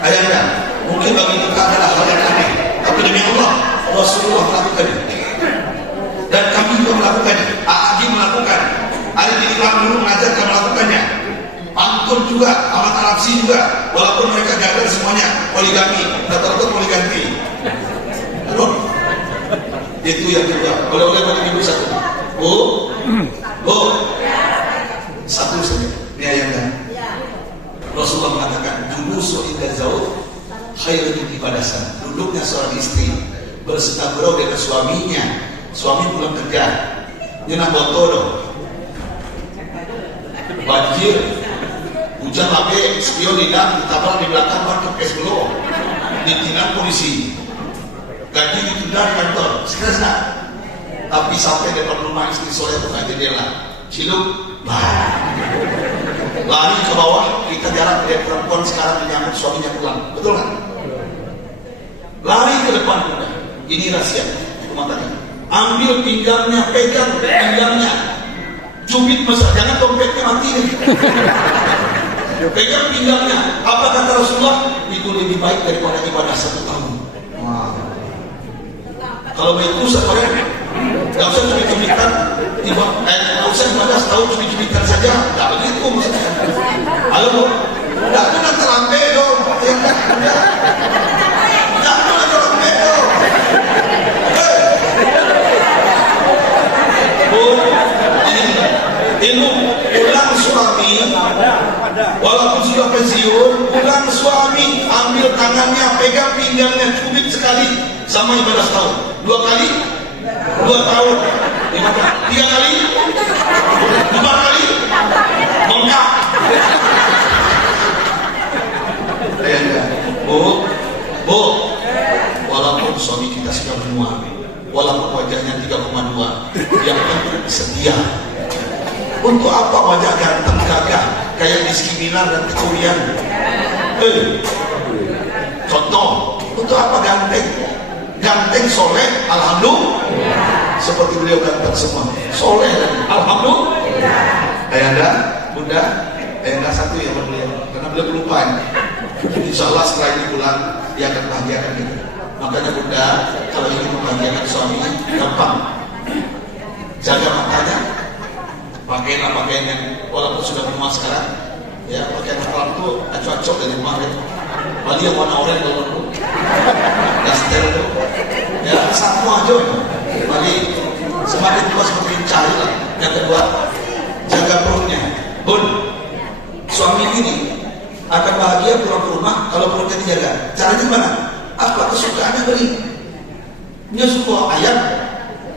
Ayahnya, mungkin bagi kita adalah hal yang aneh, tapi demi Allah, Rasulullah melakukan. Dan kami juga melakukannya. Agi melakukan. Ada di Imam dulu mengajarkan melakukannya. Pantun juga, amat Arabsi juga. Walaupun mereka gagal semuanya poligami, rata-rata poliganti. Lalu itu yang kedua. Oleh-oleh bagi ibu 1. Bu, 1 saja. Ini ayatnya. Rasulullah mengatakan, julusu inda zauj khairun min ibadasan. Duduknya seorang istri bersetabro dengan suaminya. Suami pulang kerja, dia nak botodo, banjir, hujan lape, spion lidah, ditabrak di belakang market es belum, ditinggal polisi, gaji ditunda di kantor, sekarang tapi sampai depan rumah istri soleh buka jendela, ciluk, lari ke bawah, kita jarang lihat perempuan sekarang menyambut suaminya pulang, betul kan? Lari ke depan udah, ini rahasia rumah tangga. Ambil pinggangnya, pegang pinggangnya, cubit besar, jangan dompetnya mati. Pegang pinggangnya. Apa kata Rasulullah? Itu lebih baik daripada ibadah 1 tahun. Kalau begitu sekarang nggak usah cubit-cubitan, nggak usah ibadah setahun cubit-cubitan saja, nggak begitu maksudnya. Halo Bu, nggak itu nanti terlambat dong. Ilmu pulang suami walaupun sudah pensiun, pulang suami ambil tangannya, pegang pinggangnya, cubit sekali sama ibadah setahun. 2 kali 2 tahun, 3 kali 4 kali bengkak. kalau suami kita sudah menua, walaupun wajahnya 3,2, yang penting setia. Untuk apa wajah ganteng gagah kayak Rizky Bilar dan Kecurian? Contoh, untuk apa ganteng? Ganteng soleh, alhamdulillah. Seperti beliau ganteng semua, soleh dan alhamdulillah. Ayanda, bunda, ayanda satu ya beliau, karena beliau lupa. Insya Allah setelah ini pulang dia akan bahagiakan kita. Makanya bunda, kalau ingin membahagiakan suami, gampang. Jaga matanya, pakailah pakaian yang walaupun sudah menua sekarang, ya pakaian haram itu cocok dari kemarin. Bali yang warna oranye dulu, dasar itu, ya sama aja. Bali semakin tua semakin cari lah. Yang kedua, jaga perutnya. Bun, suami ini akan bahagia pulang ke rumah kalau perutnya dijaga. Caranya gimana? Apa kesukaannya beri? Dia suka ayam,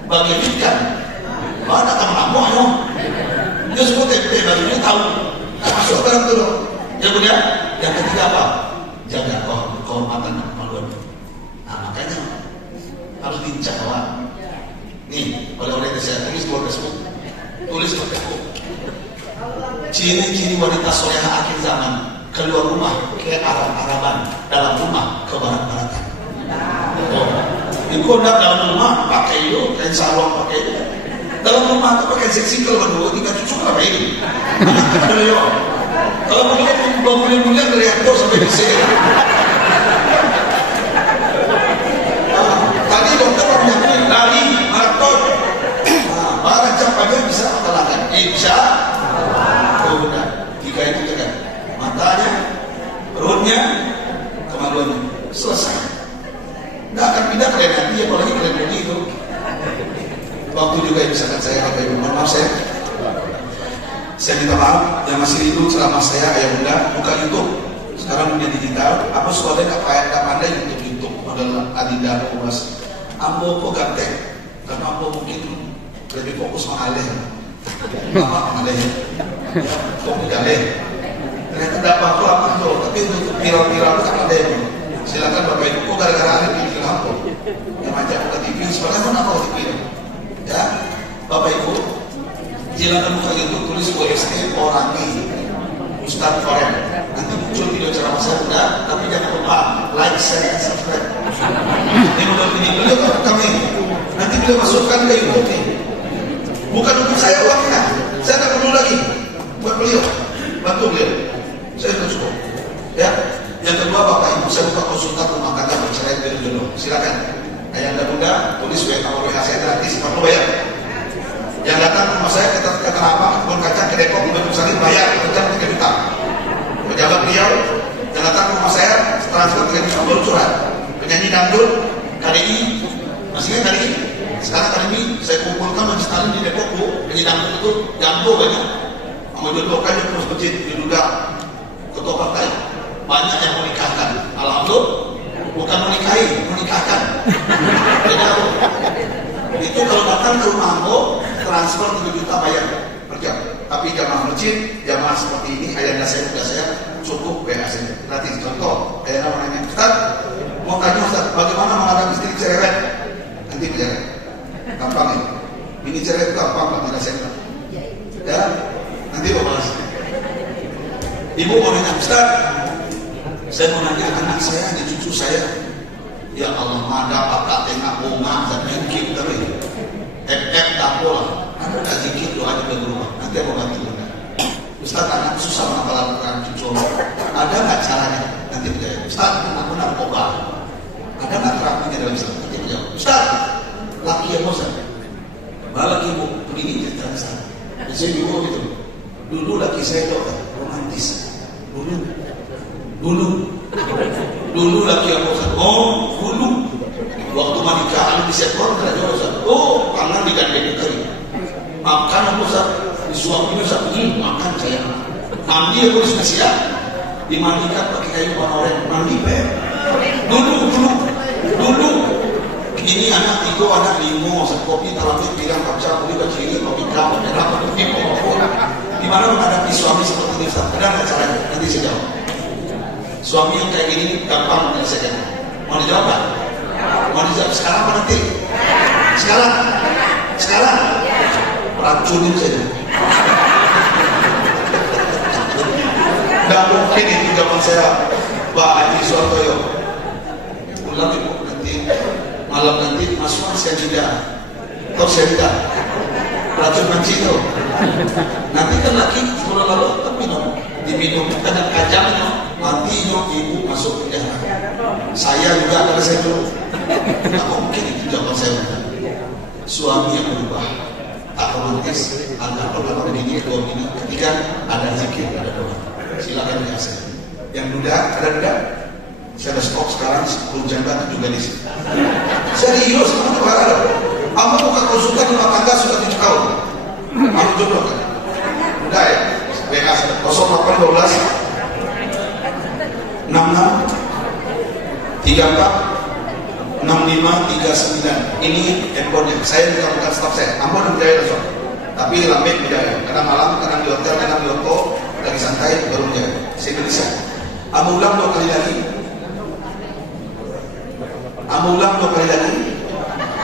bagi ikan. Mana kamu ngamuk ayo? Dia suka tempe, bagi dia tahu. Masuk barang itu dong. Ya bunda. Yang ketiga apa? Jaga kehormatan dan kemaluan. Nah makanya harus dijawab. Nih, oleh-oleh saya tulis buat Facebook. Tulis buat Facebook. Ciri-ciri wanita soleha akhir zaman: keluar rumah ke Arab-Araban, dalam rumah ke Barat-Baratan. Oh, dikondak dalam rumah pakai itu, kain sarung pakai itu. Dalam rumah itu pakai seksi kalau berdua 3 cucu apa ini? Kalau berdua 20 miliar dari aktor sampai di sini. Tadi dokter menyakui lari maraton. Barang jam aja bisa kalahkan. Insya Allah. Udah, 3 itu kan. Matanya, perutnya, kemaluannya, selesai. Nggak akan pindah kalian nanti, apalagi kalian begitu. Waktu juga misalkan saya ada ibu, maaf saya minta maaf yang masih hidup selama saya ayah bunda buka YouTube. Sekarang dunia digital, apa soalnya nggak pandai YouTube modal Adinda Mas. Ambo kok ganteng, karena ambo mungkin lebih fokus mengalih, mengalih, kok mengalih. Ternyata dapat apa tuh, tapi untuk viral-viral itu kan ada yang silakan bapak ibu kok gara-gara ada pilih lampu yang macam buka TV sebenarnya pun apa TV ya bapak ibu silakan buka YouTube tulis OST Orani Ustadz Foren, nanti muncul video ceramah saya udah, tapi jangan lupa like, share, dan subscribe. Ini modal video beliau kami nanti beliau masukkan ke YouTube nih, bukan untuk saya uangnya, saya tak perlu lagi buat beliau, bantu beliau. Saya sudah cukup. Ya. Yang kedua bapak ibu saya buka konsultan rumah tangga bercerai dari jodoh. Silakan. Ayah bunda tulis WA WA saya gratis, perlu bayar. Yang datang ke rumah saya kata apa? Kebun kacang ke Depok di Bandung Sari bayar jam 3 juta. Pejabat beliau yang datang ke rumah saya transfer 3 juta baru curhat. Penyanyi dangdut KDI masih kan KDI? Sekarang KDI saya kumpulkan majlis taklim di Depok bu. Penyanyi dangdut itu jambu banyak. Menjodohkan yang terus masjid diduga ketua partai banyak yang menikahkan. Alhamdulillah, bukan menikahi, menikahkan. Jadi itu kalau datang ke rumah ambo transfer 3 juta bayar per jam. Tapi jamaah masjid, jamaah seperti ini, ayahnya saya cukup WA saja. Gratis. Contoh, ayahnya mau nanya, Ustaz, mau tanya Ustaz, bagaimana menghadapi istri cerewet? Nanti bicara. Gampang ya. Ini cerewet gampang Pak, tidak saya. Ya. Nanti Bapak bahas. Ibu mau nanya, Ustaz, saya mau nanya anak saya, ada cucu saya. Ya Allah, ada pakak tengah bunga, dan mungkin tapi tak pola. Anda tak zikir doa juga berubah. Nanti aku bantu Anda. Ustaz, anak susah menghafalkan cucu. Ada nggak caranya? Nanti berjaya. Ustaz, aku narkoba. Ada nggak terapinya dalam Islam? Nanti berjaya. Ustaz, laki yang bosan. Malah ibu begini cerita Ustaz. Saya bingung gitu. Dulu laki saya itu romantis. Dulu laki yang bosan. Oh, dulu. Waktu menikah di sektor tidak jauh Ustaz. Oh, tangan digandeng kering. Makan aku Ustaz. Disuapinya Ustaz. Makan saya. Mandi aku spesial. Dimandikan pakai kayu warna oranye. Mandi per. Dulu. Ini anak 3, anak 5. Kopi talamnya bilang kapca beli kecil, kopi kamu dan apa kopi pokok. Gimana menghadapi suami seperti ini Ustaz? Ada nggak caranya? Nanti saya jawab. Suami yang kayak gini gampang menyelesaikan. Mau dijawab? Mau dijawab sekarang apa nanti? Sekarang? Sekarang? Racunin saja. Nggak mungkin itu zaman saya Pak Haji Suartoyo. Pulang ibu nanti malam nanti masuk cyanida atau cyanida racun nanti itu. Nanti kan lagi pulang lalu minum diminum kadang-kadang matinya ibu masuk ke dalam. Saya juga pada saya dulu. Nggak mungkin itu zaman saya. Suami yang berubah tak romantis, agak pertama begini, dua begini, ketiga ada zikir, ada doa. Silakan biasa. Yang muda, ada muda? Saya ada stok sekarang 10 janda juga di sini. Serius, kamu tuh ada. Kamu bukan konsultan rumah tangga sudah 7 tahun. Kamu jodoh kan? Muda ya? WA 0812 66 34 6539. Ini handphonenya. Saya juga bukan staff saya. Ambon Budaya Resort. Tapi Lambek Budaya. Kadang malam, kadang di hotel, kadang di hotel, lagi santai baru Budaya. Saya Indonesia. Ambo ulang 2 kali lagi. Ambo ulang 2 kali lagi.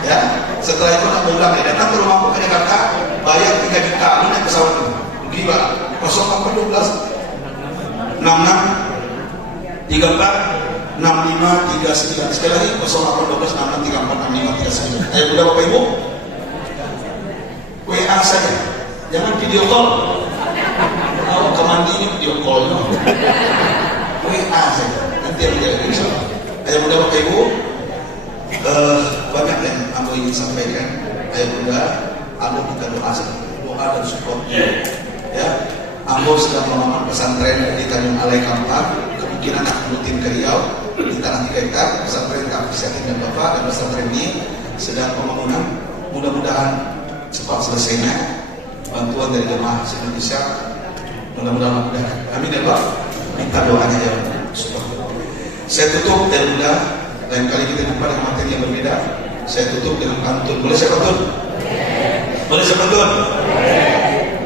Ya. Setelah itu ambo ulang ya. Datang ke rumahku ke Jakarta, bayar 3 juta. Ini naik pesawat ini. Gila. 0812 66 34 6539. Sekali lagi 0812 66 34 6539. Ayo mudah Bapak Ibu, WA saja, jangan video call. Kalau kemandi ini video call, no? WA saja. Nanti yang menjaga insyaallah. Ayo mudah Bapak Ibu, banyak yang aku ingin sampaikan. Ayo mudah, aku minta doa dan support. Ya, Ambo sedang melamar pesantren di Tanjung Alai Kampar. Kemungkinan akan rutin ke Riau di tanah 3 hektar. Pesantren Kampus Yakin dan Bapak, dan pesantren ini sedang pembangunan. Mudah-mudahan cepat selesainya. Bantuan dari jemaah Indonesia mudah-mudahan mudah. Amin ya Pak. Minta doanya ya support. Saya tutup dan mudah. Lain kali kita jumpa dengan materi yang berbeda. Saya tutup dengan pantun. Boleh saya pantun? Boleh saya pantun?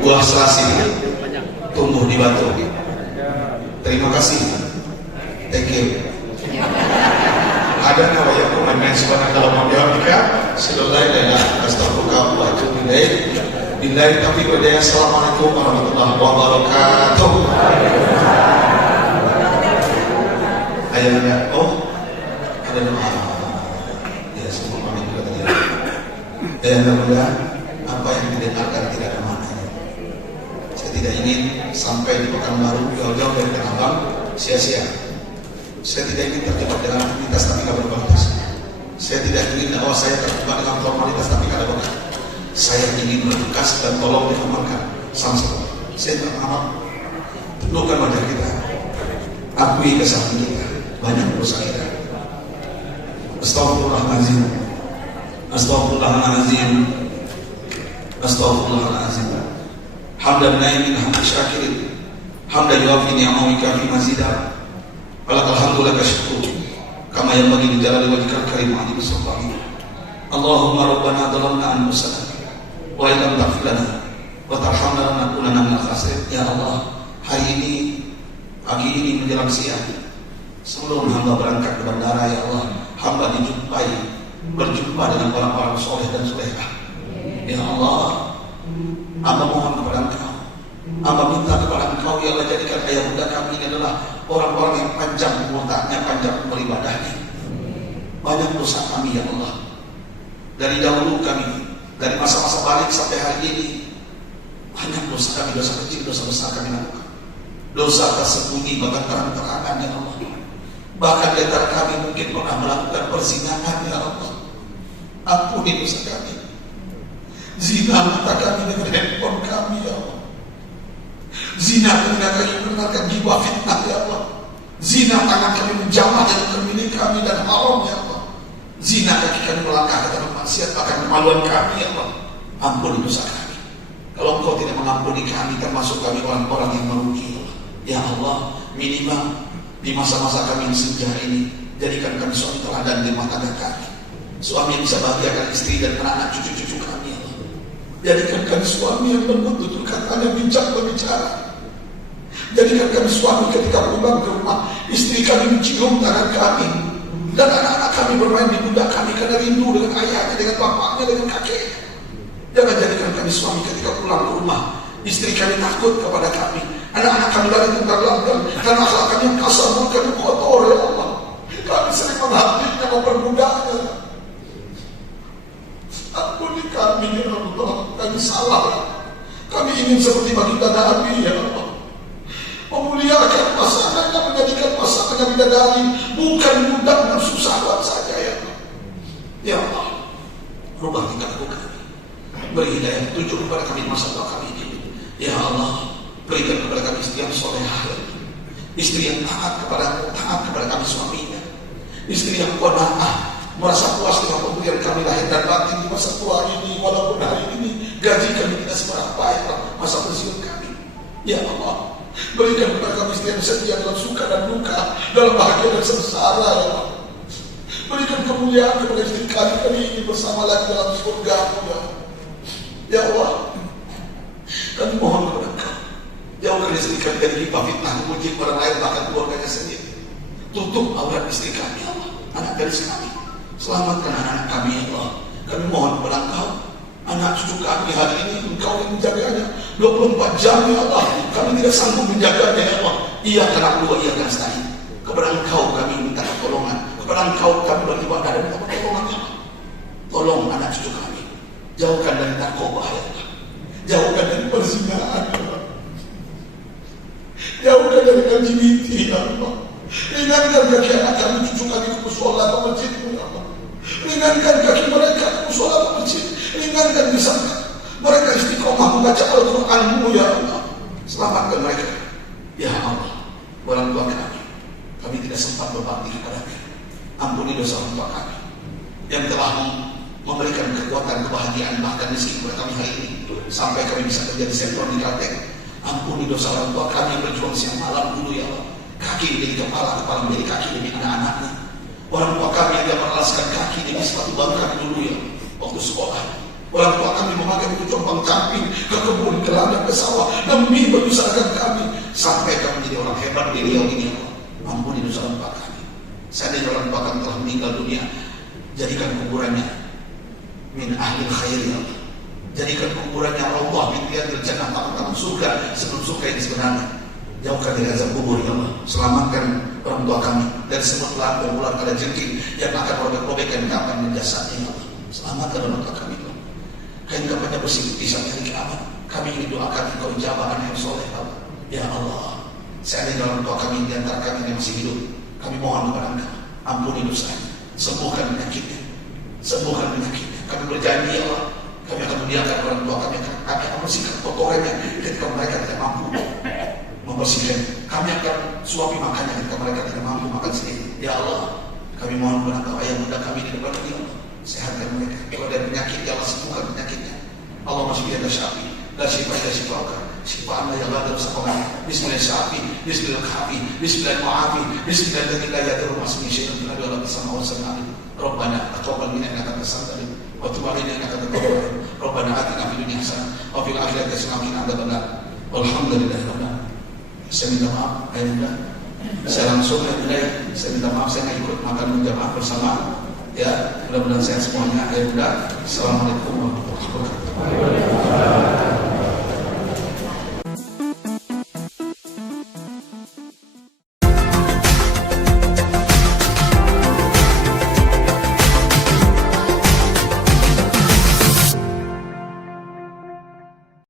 Buah selasih tumbuh di batu. Terima kasih. Thank you. Ada nama yang main subhanallah wa bihamdika asyhadu an la ilaha illa anta astaghfiruka wa atubu ilaik. Billahi taufiq wal hidayah. Assalamualaikum warahmatullahi wabarakatuh. Ayahnya ada doa. Ya semua kami juga tadi. Dan mudah-mudahan apa yang didengarkan tidak ada maknanya. Saya tidak ingin sampai di Pekanbaru jauh-jauh dari Tanah Abang sia-sia. Saya tidak ingin terjebak dengan aktivitas tapi tidak berkualitas. Saya tidak ingin bahwa saya terjebak dengan formalitas tapi tidak berkualitas. Saya ingin bertugas dan tolong dikembangkan sama-sama. Saya berharap tundukkan wajah kita, akui kesalahan kita, banyak dosa kita. Astagfirullahaladzim, Astagfirullahaladzim, Astagfirullahaladzim. Hamdan naimin hamdan syakirin, hamdan yuafi ni'amahu kafi mazidah. Walakal hamdu laka syukur kama yanbaghi li jalali wajhikal karim wa 'azimi sultanik. Allahumma rabbana dhalamna anfusana wa illam taghfir lana wa tarhamna lanakunanna minal khasirin. Ya Allah, hari ini, pagi ini menjelang siang, sebelum hamba berangkat ke bandara, ya Allah, hamba berjumpa dengan orang-orang soleh dan solehah. Ya Allah, hamba mohon kepada Engkau, hamba minta kepada Engkau, ya Allah, jadikan ayah bunda kami ini adalah orang-orang yang panjang umurnya, panjang umur ibadahnya. Banyak dosa kami ya Allah, dari dahulu kami, dari masa-masa balik sampai hari ini, banyak dosa kami, dosa kecil, dosa besar kami lakukan. Dosa tersembunyi bahkan terang-terangan ya Allah. Bahkan di antara kami mungkin pernah melakukan perzinahan ya Allah. Ampuni dosa kami. Zina mata kami dengan handphone kami ya Allah. Zina telinga kami mendengarkan gibah fitnah ya Allah. Zina tangan kami menjamah dan memilih kami dan haram ya Allah. Zina kaki kami melangkah ke dalam maksiat bahkan kemaluan kami ya Allah. Ampuni dosa kami. Kalau Engkau tidak mengampuni kami, termasuk kami orang-orang yang merugi ya Allah. Minimal di masa-masa kami yang senja ini, jadikan kami suami teladan di rumah tangga kami, suami yang bisa bahagiakan istri dan anak cucu-cucu kami ya Allah. Jadikan kami suami yang lembut tutur katanya, bijak berbicara. Jadikan kami suami ketika pulang ke rumah, istri kami mencium tangan kami, Dan anak-anak kami bermain di pundak kami karena rindu dengan ayahnya, dengan bapaknya, dengan kakeknya. Jangan jadikan kami suami ketika pulang ke rumah, istri kami takut kepada kami, anak-anak kami lari tunggal-langgang karena akhlak kami yang kasar, bukan kotor, ya Allah. Kami sering menghadirnya, memperbudaknya. Ampuni kami, ya Allah. Kami salah. Kami ingin seperti baginda Nabi, ya Allah, memuliakan pasangannya, menjadikan pasangannya bidadari, bukan budak nafsu syahwat saja, ya Allah. Ya Allah, rubah tingkah laku kami, beri hidayah petunjuk kepada kami di masa tua kami ini. Ya Allah, berikan kepada kami istri yang solehah, istri yang taat kepada kami suaminya, istri yang qanaah, merasa puas dengan pemberian kami lahir dan batin di masa tua ini. Walaupun hari ini gaji kami tidak seberapa, ya masa pensiun kami. Ya Allah, berikan kepada kami istri yang setia dalam suka dan duka, dalam bahagia dan sengsara, ya Allah. Berikan kemuliaan kepada istri kami ini bersama lagi dalam surga, ya. Ya Allah, kami mohon kepada Engkau, jauhkan istri kami dari hibah, fitnah, memuji orang lain, bahkan keluarganya sendiri. Tutup aurat istri kami, ya Allah, anak gadis kami. Selamatkan anak-anak kami, ya Allah. Kami mohon kepada Engkau, anak cucu kami hari ini Engkau yang menjaganya 24 jam, ya Allah. Kami tidak sanggup menjaganya, ya Allah. Ia karena dua, ia kan setahun. Kepada Engkau kami minta pertolongan, kepada Engkau kami beribadah dan minta pertolongan, ya Allah. Tolong anak cucu kami, jauhkan dari narkoba, ya Allah. Jauhkan dari perzinahan, ya Allah. Jauhkan dari LGBT, ya Allah. Ringankan kaki anak kami, cucu kami ke musola atau masjid, ya Allah. Ringankan kaki mereka ke musola atau masjid. Ringankan bisa mereka istiqomah membaca Al-Quran-Mu, ya Allah. Selamatkan mereka, ya Allah. Orang tua kami tidak sempat berbakti kepadanya. Ampuni dosa orang tua kami yang telah memberikan kekuatan, kebahagiaan, bahkan rezeki kepada kami hari ini, sampai kami bisa kerja di sektor di Kalteng. Ampuni dosa orang tua kami yang berjuang siang malam dulu, ya Allah. Kaki menjadi kepala, kepala menjadi kaki demi anak-anaknya. Orang tua kami yang meralaskan kaki demi sepatu baru kami dulu, ya, waktu sekolah. Orang tua kami memakai baju compang camping ke kebun, ke ladang, ke sawah demi membesarkan kami sampai kami menjadi orang hebat di Riau ini, ya Allah. Ampuni dosa orang tua kami. Seandainya orang tua kami telah meninggal dunia, jadikan kuburannya min ahlil khair, ya Allah. Jadikan kuburannya Allah min riyadil jannah, taman-taman surga sebelum surga ini sebenarnya. Jauhkan dari azab kubur, ya Allah. Selamatkan orang tua kami dari semut lalat dan ular pada jengking yang akan robek-robekkan kapan dan jasadnya, ya Allah. Selamatkan orang tua kami, ya Allah. Kain kapannya bersih di sampai hari kiamat. Kami ingin doakan Engkau ijabah anak yang soleh, ya Allah. Ya Allah, seandainya orang tua kami di antara kami yang masih hidup, kami mohon kepada Engkau, ampuni dosanya, sembuhkan penyakitnya, sembuhkan penyakitnya. Kami berjanji, ya Allah, kami akan muliakan orang tua kami akan bersihkan kotorannya ketika mereka tidak mampu membersihkan. Kami akan suapi makannya ketika mereka tidak mampu makan sendiri. Ya Allah, kami mohon kepada Engkau, ayah bunda kami di depan ini, Allah, sehatkan mereka. Kalau ada penyakit, ya Allah, sembuhkan penyakitnya. Allah masih biar syafi, la syifa illa syifauka, syifaan la yaghadiru saqama. Bismillah syafi, bismillah kafi, bismillah mu'afi, bismillah alladzi la yadurru ma'asmihi syai'un fil ardi wa la fis samawati wa fil ardi. Rabbana taqabbal minna innaka antas samiul alim wa tub 'alaina innaka antat tawwabur rahim. Rabbana atina fid dunya hasanah wa fil akhirati hasanah wa qina adzabannar. Walhamdulillahi rabbil alamin. Saya minta maaf, ayah bunda. Saya langsung saya minta maaf, saya nggak ikut makan berjamaah bersama. Ya, mudah-mudahan sehat semuanya, ayah bunda. Assalamualaikum warahmatullahi wabarakatuh.